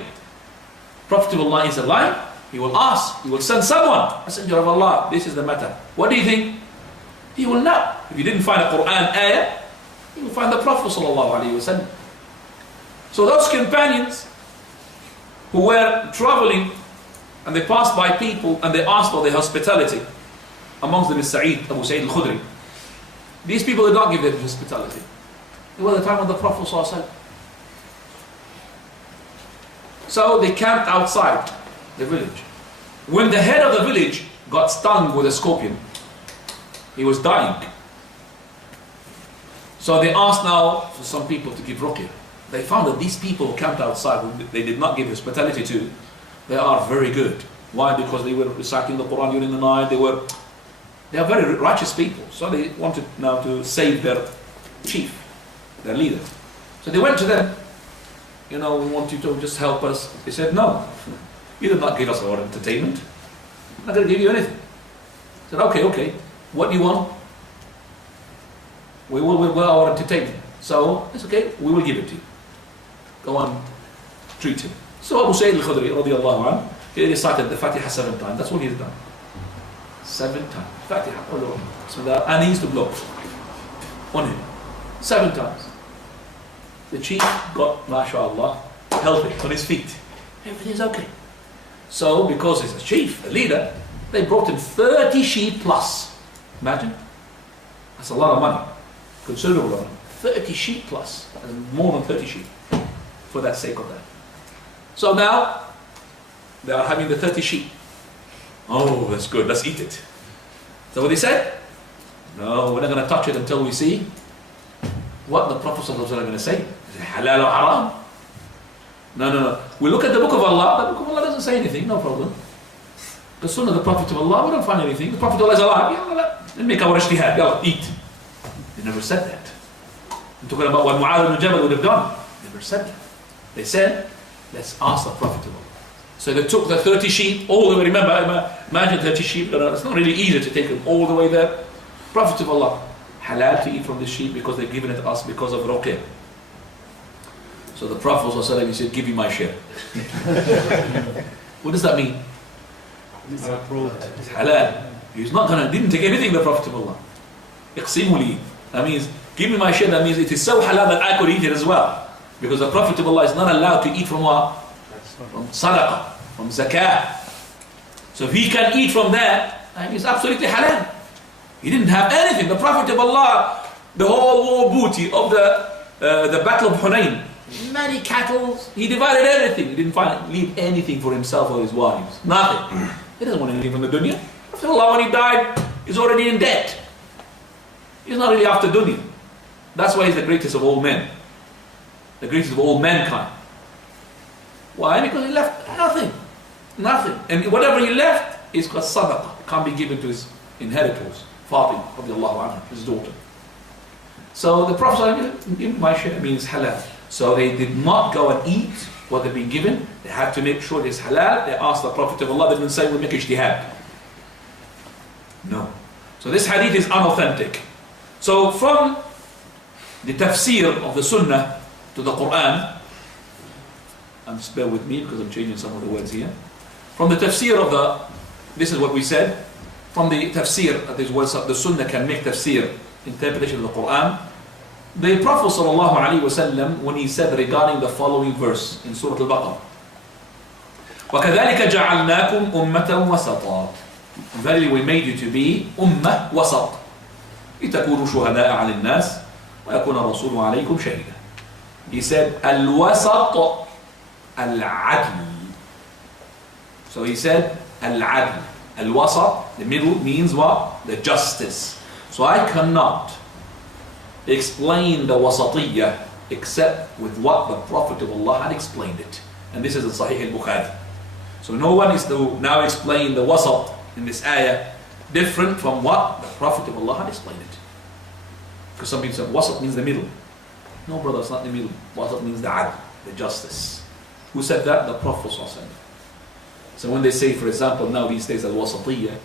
Prophet of Allah is alive. He will ask. He will send someone. Messenger of Allah, this is the matter. What do you think? He will not. If you didn't find a Qur'an ayah, you will find the Prophet sallallahu alaihi wasallam. So those companions who were traveling and they passed by people and they asked for their hospitality, amongst them is Abu Sa'id al-Khudri. These people did not give their hospitality. It was the time of the Prophet ﷺ. So they camped outside the village. When the head of the village got stung with a scorpion, he was dying. So they asked now for some people to give ruqyah. They found that these people who camped outside, who they did not give hospitality to, they are very good. Why? Because they were reciting the Qur'an during the night. They are very righteous people. So they wanted now to save their chief, their leader. So they went to them we want you to just help us. He said, no, you did not give us our entertainment. I'm not going to give you anything. He said, okay, what do you want? We will our entertainment. So, it's okay, we will give it to you. Go on, treat him. So Abu Sayyid al-Khudri, radiallahu anhu, he recited the Fatiha 7 times. That's what he's done. 7 times. Fatiha, all over. And he used to blow on him. 7 times. The chief got, mashallah, healthy on his feet. Everything's okay. So, because he's a chief, a leader, they brought him 30 sheep plus. Imagine. That's a lot of money. Considerable money. 30 sheep plus. That's more than 30 sheep. For that sake of that. So now, they are having the 30 sheep. Oh, that's good, let's eat it. So what he said? No, we're not going to touch it until we see what the Prophet ﷺ is going to say. Is it halal or haram? No. We look at the book of Allah, the book of Allah doesn't say anything, no problem. The Sunnah of the Prophet of Allah, we don't find anything. The Prophet of Allah is alive, let's make our ijtihad, yalla, eat. They never said that. I'm talking about what Mu'adh ibn Jabal would have done. They never said that. They said, let's ask the Prophet of Allah. So they took the 30 sheep all the way, remember, imagine 30 sheep, it's not really easy to take them all the way there. Prophet of Allah, halal to eat from the sheep because they've given it to us because of ruqyah. So the Prophet ﷺ, he said, give me my share. What does that mean? It's halal. He's not gonna, didn't take anything, the Prophet of Allah. Iqsimuli. That means, give me my share, that means it is so halal that I could eat it as well. Because the Prophet of Allah is not allowed to eat from what? From sadaqah, from zakah. So if he can eat from that, it's absolutely halal. He didn't have anything. The Prophet of Allah, the whole war booty of the Battle of Hunayn, many cattle, he divided everything. He didn't leave anything for himself or his wives. Nothing. He doesn't want anything from the dunya. After Allah, when he died, he's already in debt. He's not really after dunya. That's why he's the greatest of all men. The greatest of all mankind. Why? Because he left nothing. Nothing. And whatever he left is called sadaqah. Can't be given to his inheritors. Fatima, his daughter. So the Prophet said, my share means halal. So they did not go and eat what they've been given. They had to make sure it's halal. They asked the Prophet of Allah, they didn't say, we'll make ijtihad. No. So this hadith is unauthentic. So from the tafsir of the Sunnah to the Qur'an, and just bear with me because I'm changing some of the words here. From the tafsir of this is what we said, from the tafsir, these words, the Sunnah can make tafsir, interpretation of the Qur'an. The Prophet ﷺ, when he said regarding the following verse in Surah Al-Baqarah, وَكَذَلِكَ جَعَلْنَاكُمْ أُمَّةً وَسَطًا. Verily we made you to be ummah wasat. لِتَكُونُوا شُهَدَاءَ عَلى النَّاسِ وَيَكُونَ الرَّسُولُ عَلَيْكُمْ شَهِيدًا. He said, Al-wasat al-adl. So he said, al-adl. Al-wasat, the middle, means what? The justice. So I cannot explain the wasatiyah except with what the Prophet of Allah had explained it. And this is in Sahih al-Bukhari. So no one is to now explain the wasat in this ayah different from what the Prophet of Allah had explained it. Because some people say wasat means the middle. No, brother, it's not the middle. Wasat means the adl, the justice. Who said that? The Prophet ﷺ. So when they say, for example, now these days al-wasatiyah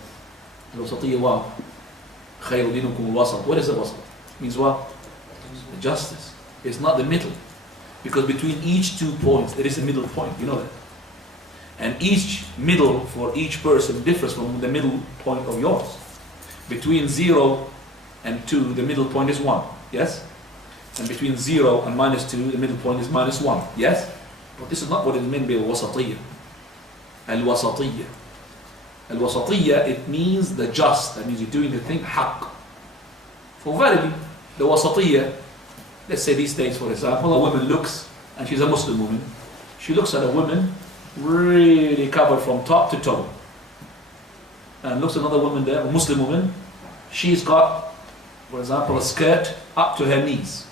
what? خَيْرُ دِينُكُمُ الْوَسَطِ. What is the wasat? It means what? The justice. It's not the middle. Because between each 2 points, there is a middle point. You know that. And each middle for each person differs from the middle point of yours. Between 0 and 2, the middle point is 1. Yes? And between 0 and -2, the middle point is -1. Yes? But this is not what it means by al-wasatiyah. Al-wasatiyah. Al-wasatiyah, it means the just. That means you're doing the thing haqq. For verily, the wasatiyah, let's say these days, for example, a woman looks, and she's a Muslim woman. She looks at a woman really covered from top to toe. And looks at another woman there, a Muslim woman. She's got, for example, a skirt up to her knees.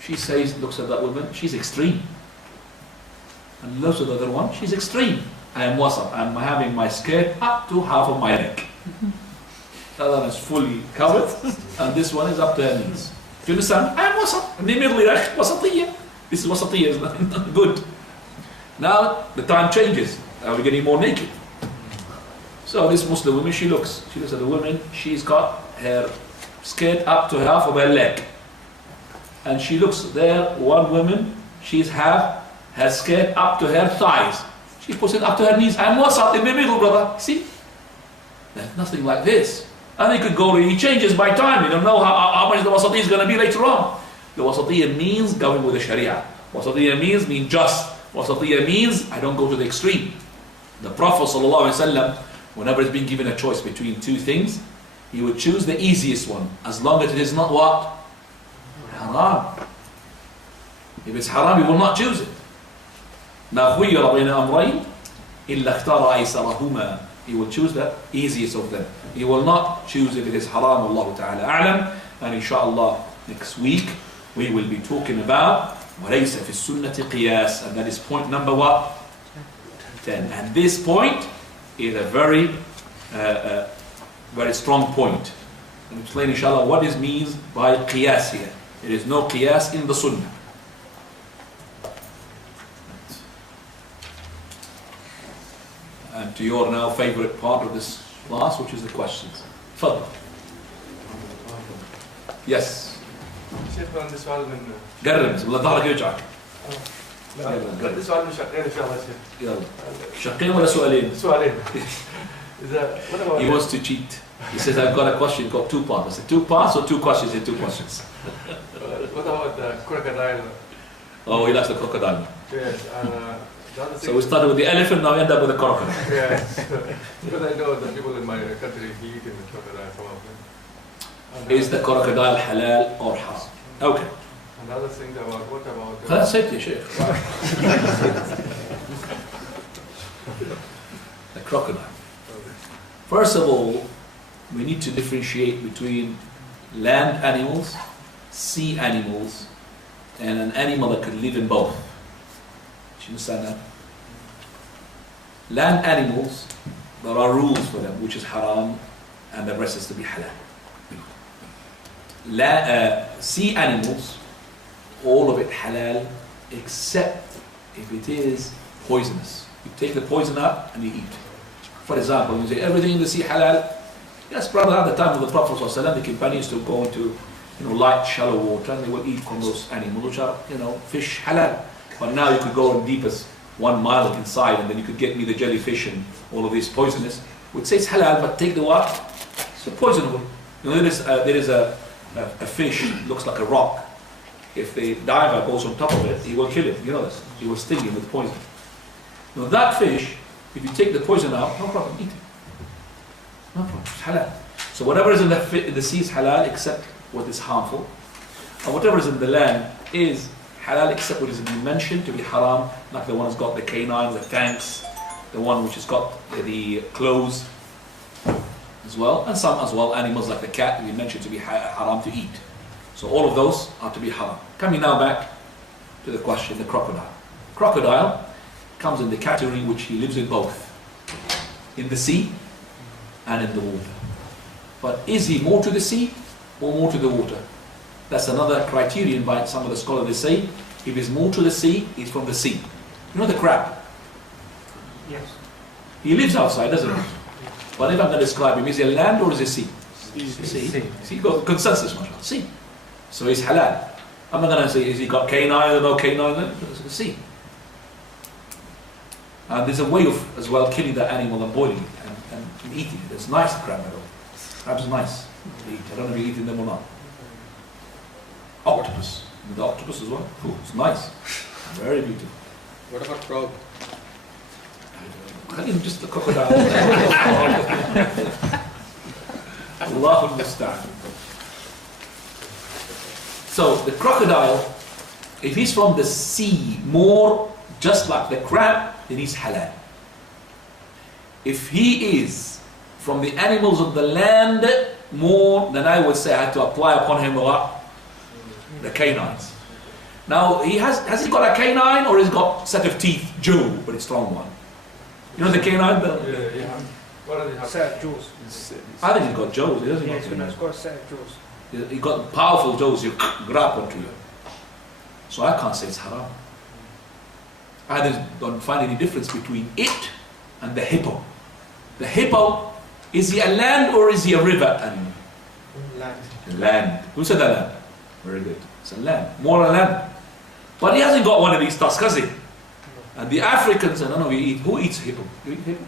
She says, looks at that woman, she's extreme. And looks at the other one, she's extreme. I am wasat. I'm having my skirt up to half of my neck. That one is fully covered, and this one is up to her knees. Do you understand? I am wasat. In the middle, wasatiyah. This is wasatiyya, is not good. Now the time changes. Are we getting more naked? So this Muslim woman, she looks at the woman, she's got her skirt up to half of her leg. And she looks there, one woman, she's half her skirt up to her thighs. She puts it up to her knees. And what's up in the middle, brother? See? There's nothing like this. And it could go, it changes by time. You don't know how much the wasatiyya is going to be later on. The wasatiyya means going with the sharia. Wasatiyya means just. Wasatiyya means I don't go to the extreme. The Prophet ﷺ, whenever he's been given a choice between two things, he would choose the easiest one, as long as it is not what? Haram. If it's haram, he will not choose it. ما خير بين أمرين إلا اختار أيسرهما. He will choose the easiest of them. He will not choose if it is haram. Allah Ta'ala A'lam. And inshallah, next week we will be talking about وليس في السنة قياس, and that is point number what? 10. And this point is a very very strong point. And explain inshallah what is means by qiyas here. There is no qiyas in the sunnah. And to your now favorite part of this class, which is the questions. Fadl. Yes. شيخ عندي سؤال من قرب بسم الله ظهرك يوجعك. عندي سؤال من شقين ان شاء الله شيخ. يلا. شقين ولا سؤالين؟ سؤالين. He wants to cheat. He says, I've got a question, got two parts. I said, two parts or two questions? He said, two questions. What about the crocodile? Oh, he likes the crocodile. Yes. So we started with the elephant, now we end up with the crocodile. Yes. Because I know the people in my country eat the crocodile, some of them. Is the crocodile halal or haram? Okay. Another thing about, what about... That's it, Sheikh. The crocodile. First of all, we need to differentiate between land animals, sea animals, and an animal that could live in both. Do you understand that? Land animals, there are rules for them, which is haram, and the rest is to be halal. Sea animals, all of it halal, except if it is poisonous. You take the poison out and you eat. For example, you say everything in the sea halal. Yes, brother, at the time of the Prophet ﷺ, the companions to go into light, shallow water, and they will eat from those animals, which are fish halal. But now you could go as deep as 1 mile inside, and then you could get me the jellyfish and all of these poisonous. We'd say it's halal, but take the what? It's the poisonable. There is a fish, looks like a rock. If the diver goes on top of it, he will kill it. You know this. He will sting him with poison. Now that fish, if you take the poison out, no problem, eat it. No problem, it's halal. So whatever is in the sea is halal except what is harmful. And whatever is in the land is halal except what is mentioned to be haram, like the one that's got the canines, the fangs, the one which has got the claws as well, and some as well, animals like the cat we mentioned to be haram to eat. So all of those are to be haram. Coming now back to the question, the crocodile. Crocodile comes in the category which he lives in both, in the sea and in the water. But is he more to the sea or more to the water? That's another criterion by some of the scholars. They say if he's more to the sea, he's from the sea. You know the crab? Yes. He lives outside, doesn't he? But if I'm going to describe him, is he a land or is he sea? Sea. See, you got consensus, mashallah. Sea. So he's halal. I'm not going to say, is he got canine or no canine? It's sea. And there's a way of as well killing that animal and boiling it and eating it. It's nice, the crab. Crab's nice to eat. I don't know if you're eating them or not. Octopus. The octopus as well. Ooh, it's nice. Very beautiful. What about frog? I think just the crocodile. Allahu musta'an. So the crocodile, if he's from the sea, more just like the crab, then he's halal. If he is from the animals of the land, more, then I would say I had to apply upon him what? The canines. Now, has he got a canine or he's got a set of teeth? Jaw, but a strong one. You know the canine? Yeah. What does he have? Set of jaws. I think he's got jaws. He doesn't Yes, got he's got a set of jaws. He got powerful jaws. You grab onto you. So I can't say it's haram. I don't find any difference between it and the hippo. The hippo, is he a land or is he a river animal? Land. Land. Who said that land? Very good. It's a land. More a land. But he hasn't got one of these tusks, has he? And the Africans, I don't know, who eats hippo? You eat hippo?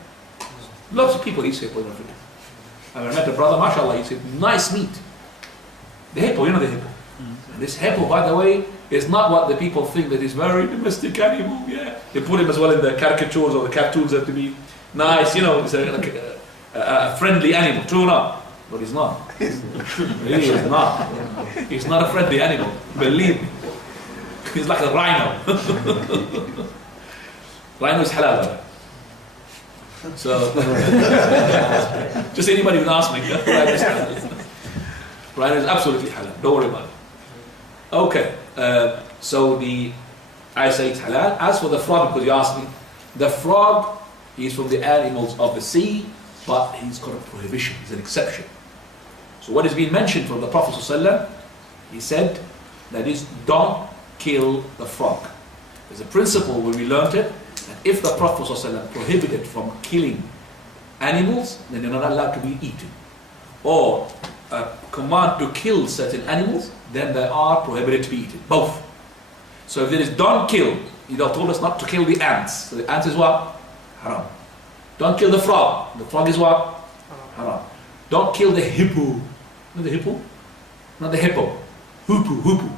Lots of people eat hippo in Africa. I met a brother, mashallah, eats it. Nice meat. The hippo, you know the hippo. And this hippo, by the way, is not what the people think that is very domestic animal. Yeah, they put him as well in the caricatures or the cartoons that to be nice. You know, it's a friendly animal. True or not? But he's not. He is not. He's not a friendly animal. Believe me. He's like a rhino. Rhino is halal. So, just anybody who asks me, rhino is absolutely halal. Don't worry about it. Okay, so I say it's halal. As for the frog, because you asked me, the frog, he's from the animals of the sea, but he's got a prohibition, he's an exception. So what is being mentioned from the Prophet ﷺ, he said, that is, don't kill the frog. There's a principle where we learned it, that if the Prophet ﷺ prohibited from killing animals, then they're not allowed to be eaten. Or a command to kill certain animals, then they are prohibited to be eaten. Both. So if there is don't kill, he told us not to kill the ants. So the ants is what? Haram. Don't kill the frog. The frog is what? Haram. Don't kill the hippo. Not the hippo? Not the hippo. Hoopoe.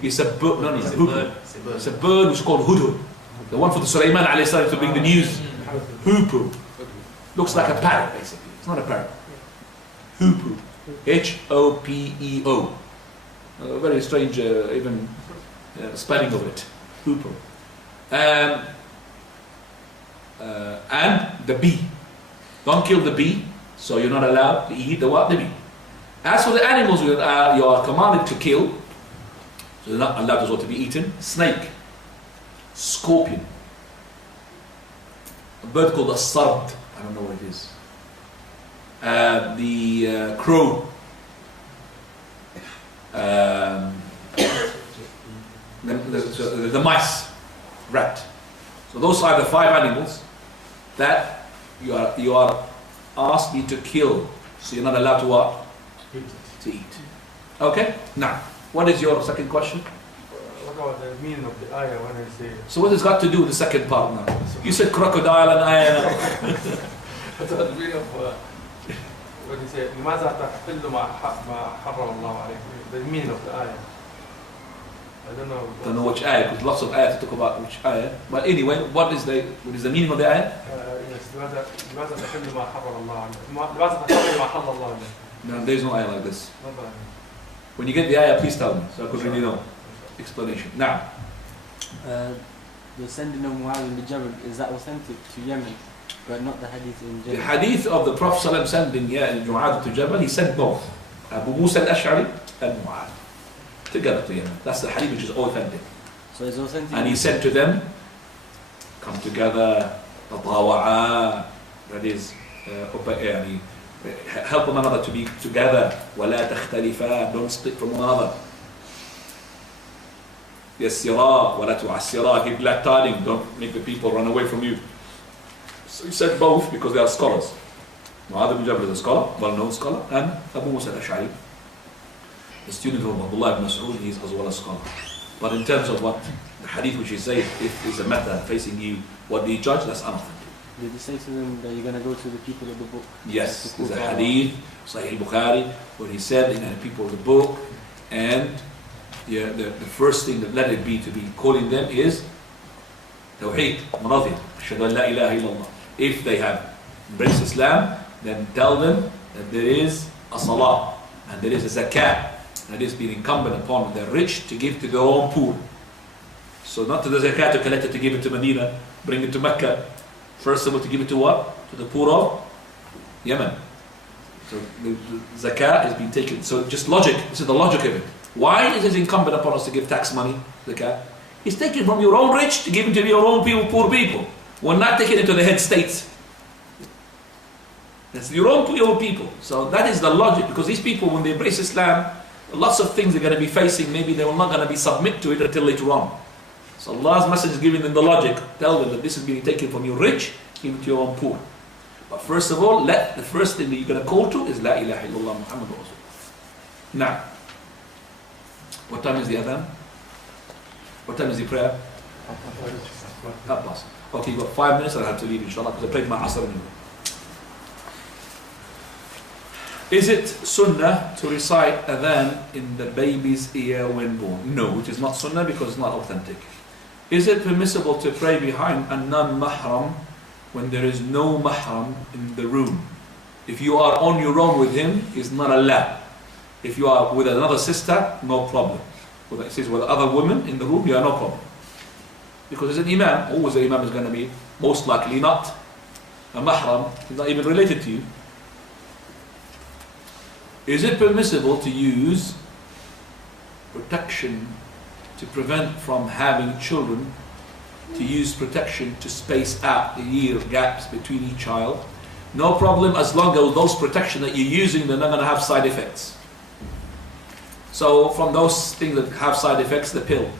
It's a bird. No, it's a bird. It's a bird which is called hudhud. The one for the Sulaiman alayhi salam to bring the news. Hoopoe. Looks like a parrot basically. It's not a parrot. Hoopoe. H-O-P-E-O. Very strange even spelling of it. Hoopoe. And the bee. Don't kill the bee, so you're not allowed to eat the what? The bee. As for the animals you are commanded to kill, so they're not allowed as well to be eaten. Snake, scorpion, a bird called a sard, I don't know what it is. The crow, the mice, rat. So those are the 5 animals that you are asked me to kill. So you're not allowed to what? To eat. Okay? Now, what is your second question? What about the meaning of the ayah when I say... So what has got to do with the second part now? You said crocodile and ayah. What's the meaning of... what you say? لماذا تحل ما حرم الله عليك? The meaning of the ayah. I don't know. I don't know which ayah, because lots of ayah to talk about which ayah. But anyway, what is the meaning of the ayah? Yes, لماذا تحل ما حرم الله عليك? لماذا تحل ما حل الله عليك? No, there's no ayah like this. When you get the ayah, please tell me, so I could really know. Explanation. Now. The sending of Mu'adh bin Jabal, is that authentic to Yemen, but not the hadith in The general? hadith of the Prophet ﷺ sending Mu'adh to Jabal, he sent both. Abu Musa al-Ash'ari and Mu'adh. Together to Yemen. That's the hadith which is authentic. So it's authentic. And he said to them, come together, tatawa'a, that is, help one another to be together, وَلَا تَخْتَلِفَا, don't split from one another. يَسِّرَا وَلَا تُعَسِّرَا, give glad tidings, don't make the people run away from you. So he said both because they are scholars. Mu'adh bin Jabal is a scholar, well-known scholar, and Abu Musa al-Ash'ari, the student of Abdullah ibn Mas'ud, he is as well a scholar. But in terms of what the hadith which is said, if is a matter facing you, what do you judge? That's unauthentic. Did he say to them that you're going to go to the people of the book? Yes, there's a hadith, Sahih Bukhari, where he said, the people of the book, and the first thing that let it be to be calling them is Tawheed, Manazir, Ashhadu an la ilaha illallah. If they have embraced Islam, then tell them that there is a salah, and there is a zakat, that is being incumbent upon the rich to give to their own poor. So not to the zakat to collect it to give it to Medina, bring it to Mecca. First of all, to give it to what? To the poor of Yemen. So the zakah is being taken. So just logic, this is the logic of it. Why is it incumbent upon us to give tax money, zakah? It's taken from your own rich to give it to your own people, poor people. We're not taking it to the head states. That's your own people. So that is the logic, because these people, when they embrace Islam, lots of things they're going to be facing, maybe they are not going to be submit to it until later on. So Allah's message is giving them the logic. Tell them that this is being taken from you rich, give it to your own poor. But first of all, the first thing that you're going to call to is La ilaha illallah Muhammadur Rasulullah. Now, what time is the adhan? What time is the prayer? Half past. Okay, you've got 5 minutes and I have to leave inshallah because I prayed my asr anyway. Is it sunnah to recite adhan in the baby's ear when born? No, it is not sunnah because it's not authentic. Is it permissible to pray behind a non-mahram when there is no mahram in the room? If you are on your own with him, it's not allowed. If you are with another sister, no problem. It says with other women in the room, you are no problem. Because as an imam, always the imam is going to be most likely not a mahram, he's not even related to you. Is it permissible to use protection to prevent from having children, to use protection to space out the year gaps between each child? No problem, as long as those protection that you're using, they're not going to have side effects. So from those things that have side effects, the pill.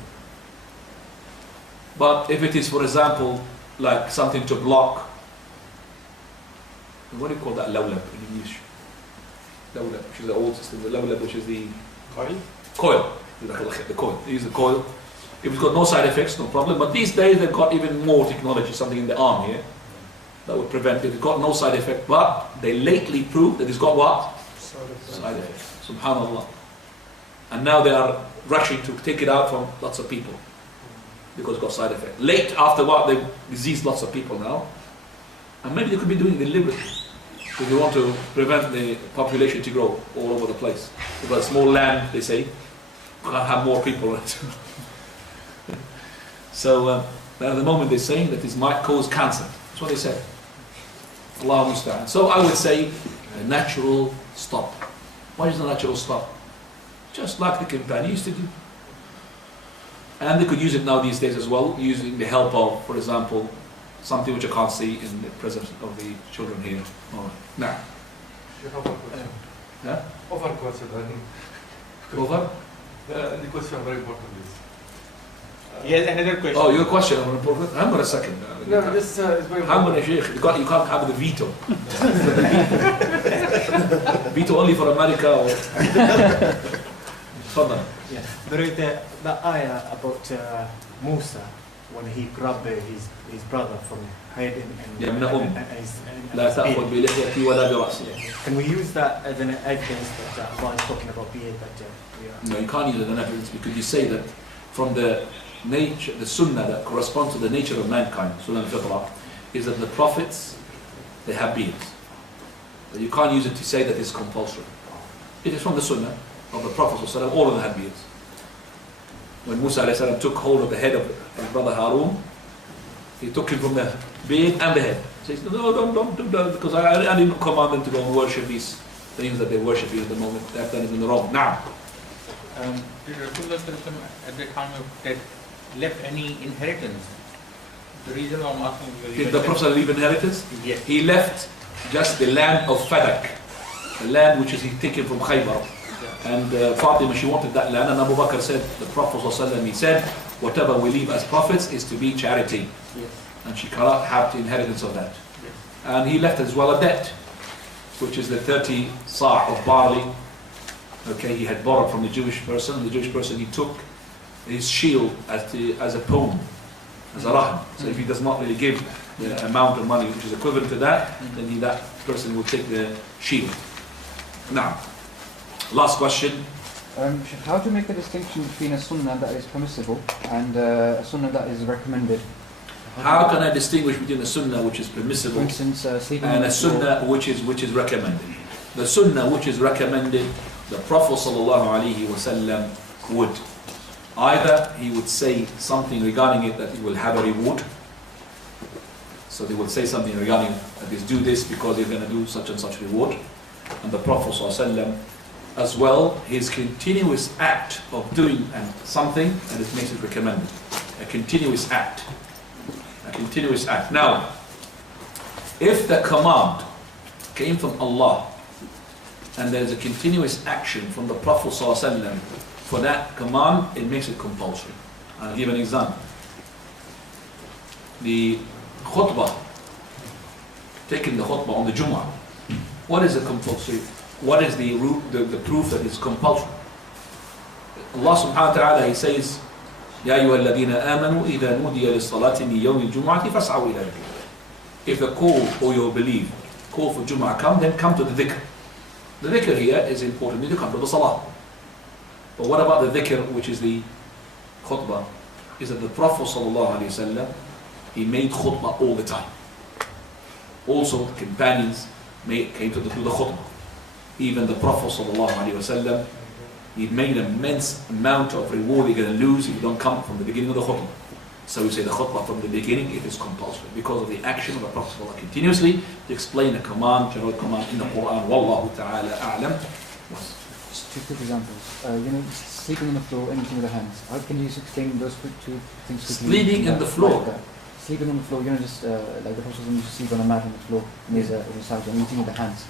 But if it is, for example, like something to block, what do you call that? Lawlab in English. Lawlab, which is the old system. The lawlab, which is the coil. The coil. Use the coil. If it's got no side effects, no problem. But these days they've got even more technology, something in the arm here, that would prevent it. It's got no side effect, but they lately proved that it's got what? Side effects. Subhanallah. And now they are rushing to take it out from lots of people because it's got side effects. Late after what, they've diseased lots of people now. And maybe they could be doing it deliberately because they want to prevent the population to grow all over the place. Because small land, they say, can't have more people. So at the moment they're saying that this might cause cancer. That's what they said. Allah musta'an. So I would say a natural stop. Why is the natural stop? Just like the companion used to do. And they could use it now these days as well, using the help of, for example, something which I can't see in the presence of the children here. All right. Now. Yeah? Over question, I think. Over? The question very important is. Yes, another question. Oh, your question. Hang on a second. No, this is very Hang on important. a Sheikh. You can't have the veto. Veto only for America or... Tfadal. Yeah, there is the ayah about Musa when he grabbed his brother from head and his لا تأخذ بلحيتي ولا برأسي. Can we use that as an evidence that Allah is talking about beard that we are? No, you can't use it as an evidence because you say that from the nature, the sunnah that corresponds to the nature of mankind, sunnah al-fitra, is that the prophets, they have beards. You can't use it to say that it's compulsory. It is from the sunnah of the Prophet ﷺ, all of them had beards. When Musa ﷺ took hold of the head of his brother Harun, he took him from the beard and the head. He says, no, don't do that, because I didn't command them to go and worship these things that they worship at the moment. They have done it in the wrong. Now, Did Rasulullah at the time of death left any inheritance? The reason I'm asking is did the Prophet leave inheritance? Yes. He left just the land of Fadak, the land which is taken from Khaybar. And Fatima, she wanted that land, and Abu Bakr said, the Prophet ﷺ, he said, whatever we leave as prophets is to be charity. Yes. And she cannot have the inheritance of that. Yes. And he left as well a debt, which is the 30 sa' of barley. Okay, he had borrowed from the Jewish person, and the Jewish person, he took his shield as a pawn, as a rahm. So if he does not really give the amount of money which is equivalent to that, then that person will take the shield. Now, last question. How to make a distinction between a sunnah that is permissible and a sunnah that is recommended? How can I distinguish between a sunnah which is For permissible instance, sleeping and on a the floor. sunnah which is recommended? The sunnah which is recommended, the Prophet ﷺ would either he would say something regarding it that it will have a reward. So they would say something regarding that is do this because you're going to do such and such reward. And the Prophet ﷺ as well, his continuous act of doing something, and it makes it recommended. A continuous act. A continuous act. Now, if the command came from Allah and there's a continuous action from the Prophet ﷺ for that command, it makes it compulsory. I'll give an example. The khutbah, taking the khutbah on the Jumu'ah, what is the compulsory? What is the proof that it's compulsory? Allah subhanahu wa ta'ala, He says, يَا أَيُّهَا الَّذِينَ آمَنُوا إِذَا نُودِيَ لِلصَّلَاةِ مِنْ يَوْمِ الْجُمُعَةِ فَاسْعَوْا إِلَى الذِّكْرِ. If the call or you believe, call for Jumu'ah come, then come to the dhikr. The dhikr here is important, to come to the salah. But what about the dhikr, which is the khutbah? Is that the Prophet sallallahu alaihi wasallam, he made khutbah all the time. Also, the companions came to the khutbah. Even the Prophet sallallahu alaihi wasallam, he made an immense amount of reward you're going to lose if you don't come from the beginning of the khutbah. So we say the khutbah from the beginning, it is compulsory because of the action of the Prophet sallallahu continuously to explain a command, general command in the Qur'an. Wallahu ta'ala a'lam. Just two quick examples. Sleeping on the floor, anything with the hands. How can you explain those two things? Sleeping on the floor. Sleeping on the floor, just like the Prophet used to sleep on a mat on the floor, and there's a side, and eating with the hands.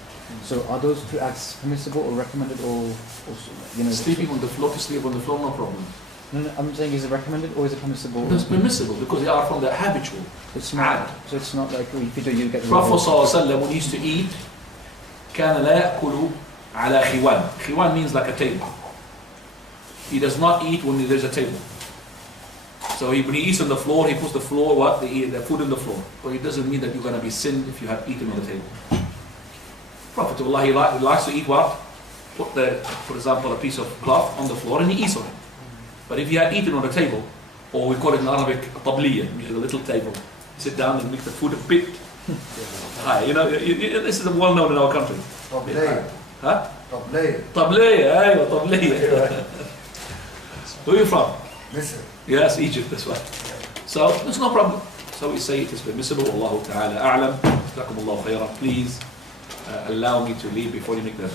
So are those two acts permissible or recommended, or sleeping on the floor, to sleep on the floor, no problem. No, I'm saying, is it recommended or is it permissible? It's permissible because they are from the habitual. It's not. So it's not like if you do, you get the Prophet ﷺ, when he used to eat, كان لا يأكل على خوان. Khiwan means like a table. He does not eat when there's a table. So when he eats on the floor, he puts the floor, the food on the floor. But it doesn't mean that you're going to be sinned if you have eaten on the table. Prophet Allah, he likes to eat what? Put for example, a piece of cloth on the floor and he eats on it. But if you had eaten on a table, or we call it in Arabic tabliya, which is a little table, you sit down and make the food a bit high. This is well known in our country. Tabliya. Huh? Tabliya. Tabliya, tabliya. Where are you from? Misr. Yes, Egypt, that's right. So, there's no problem. So we say it is permissible. Allahu ta'ala a'lam. Jazakumullahu khairan. Please allow me to leave before you make that.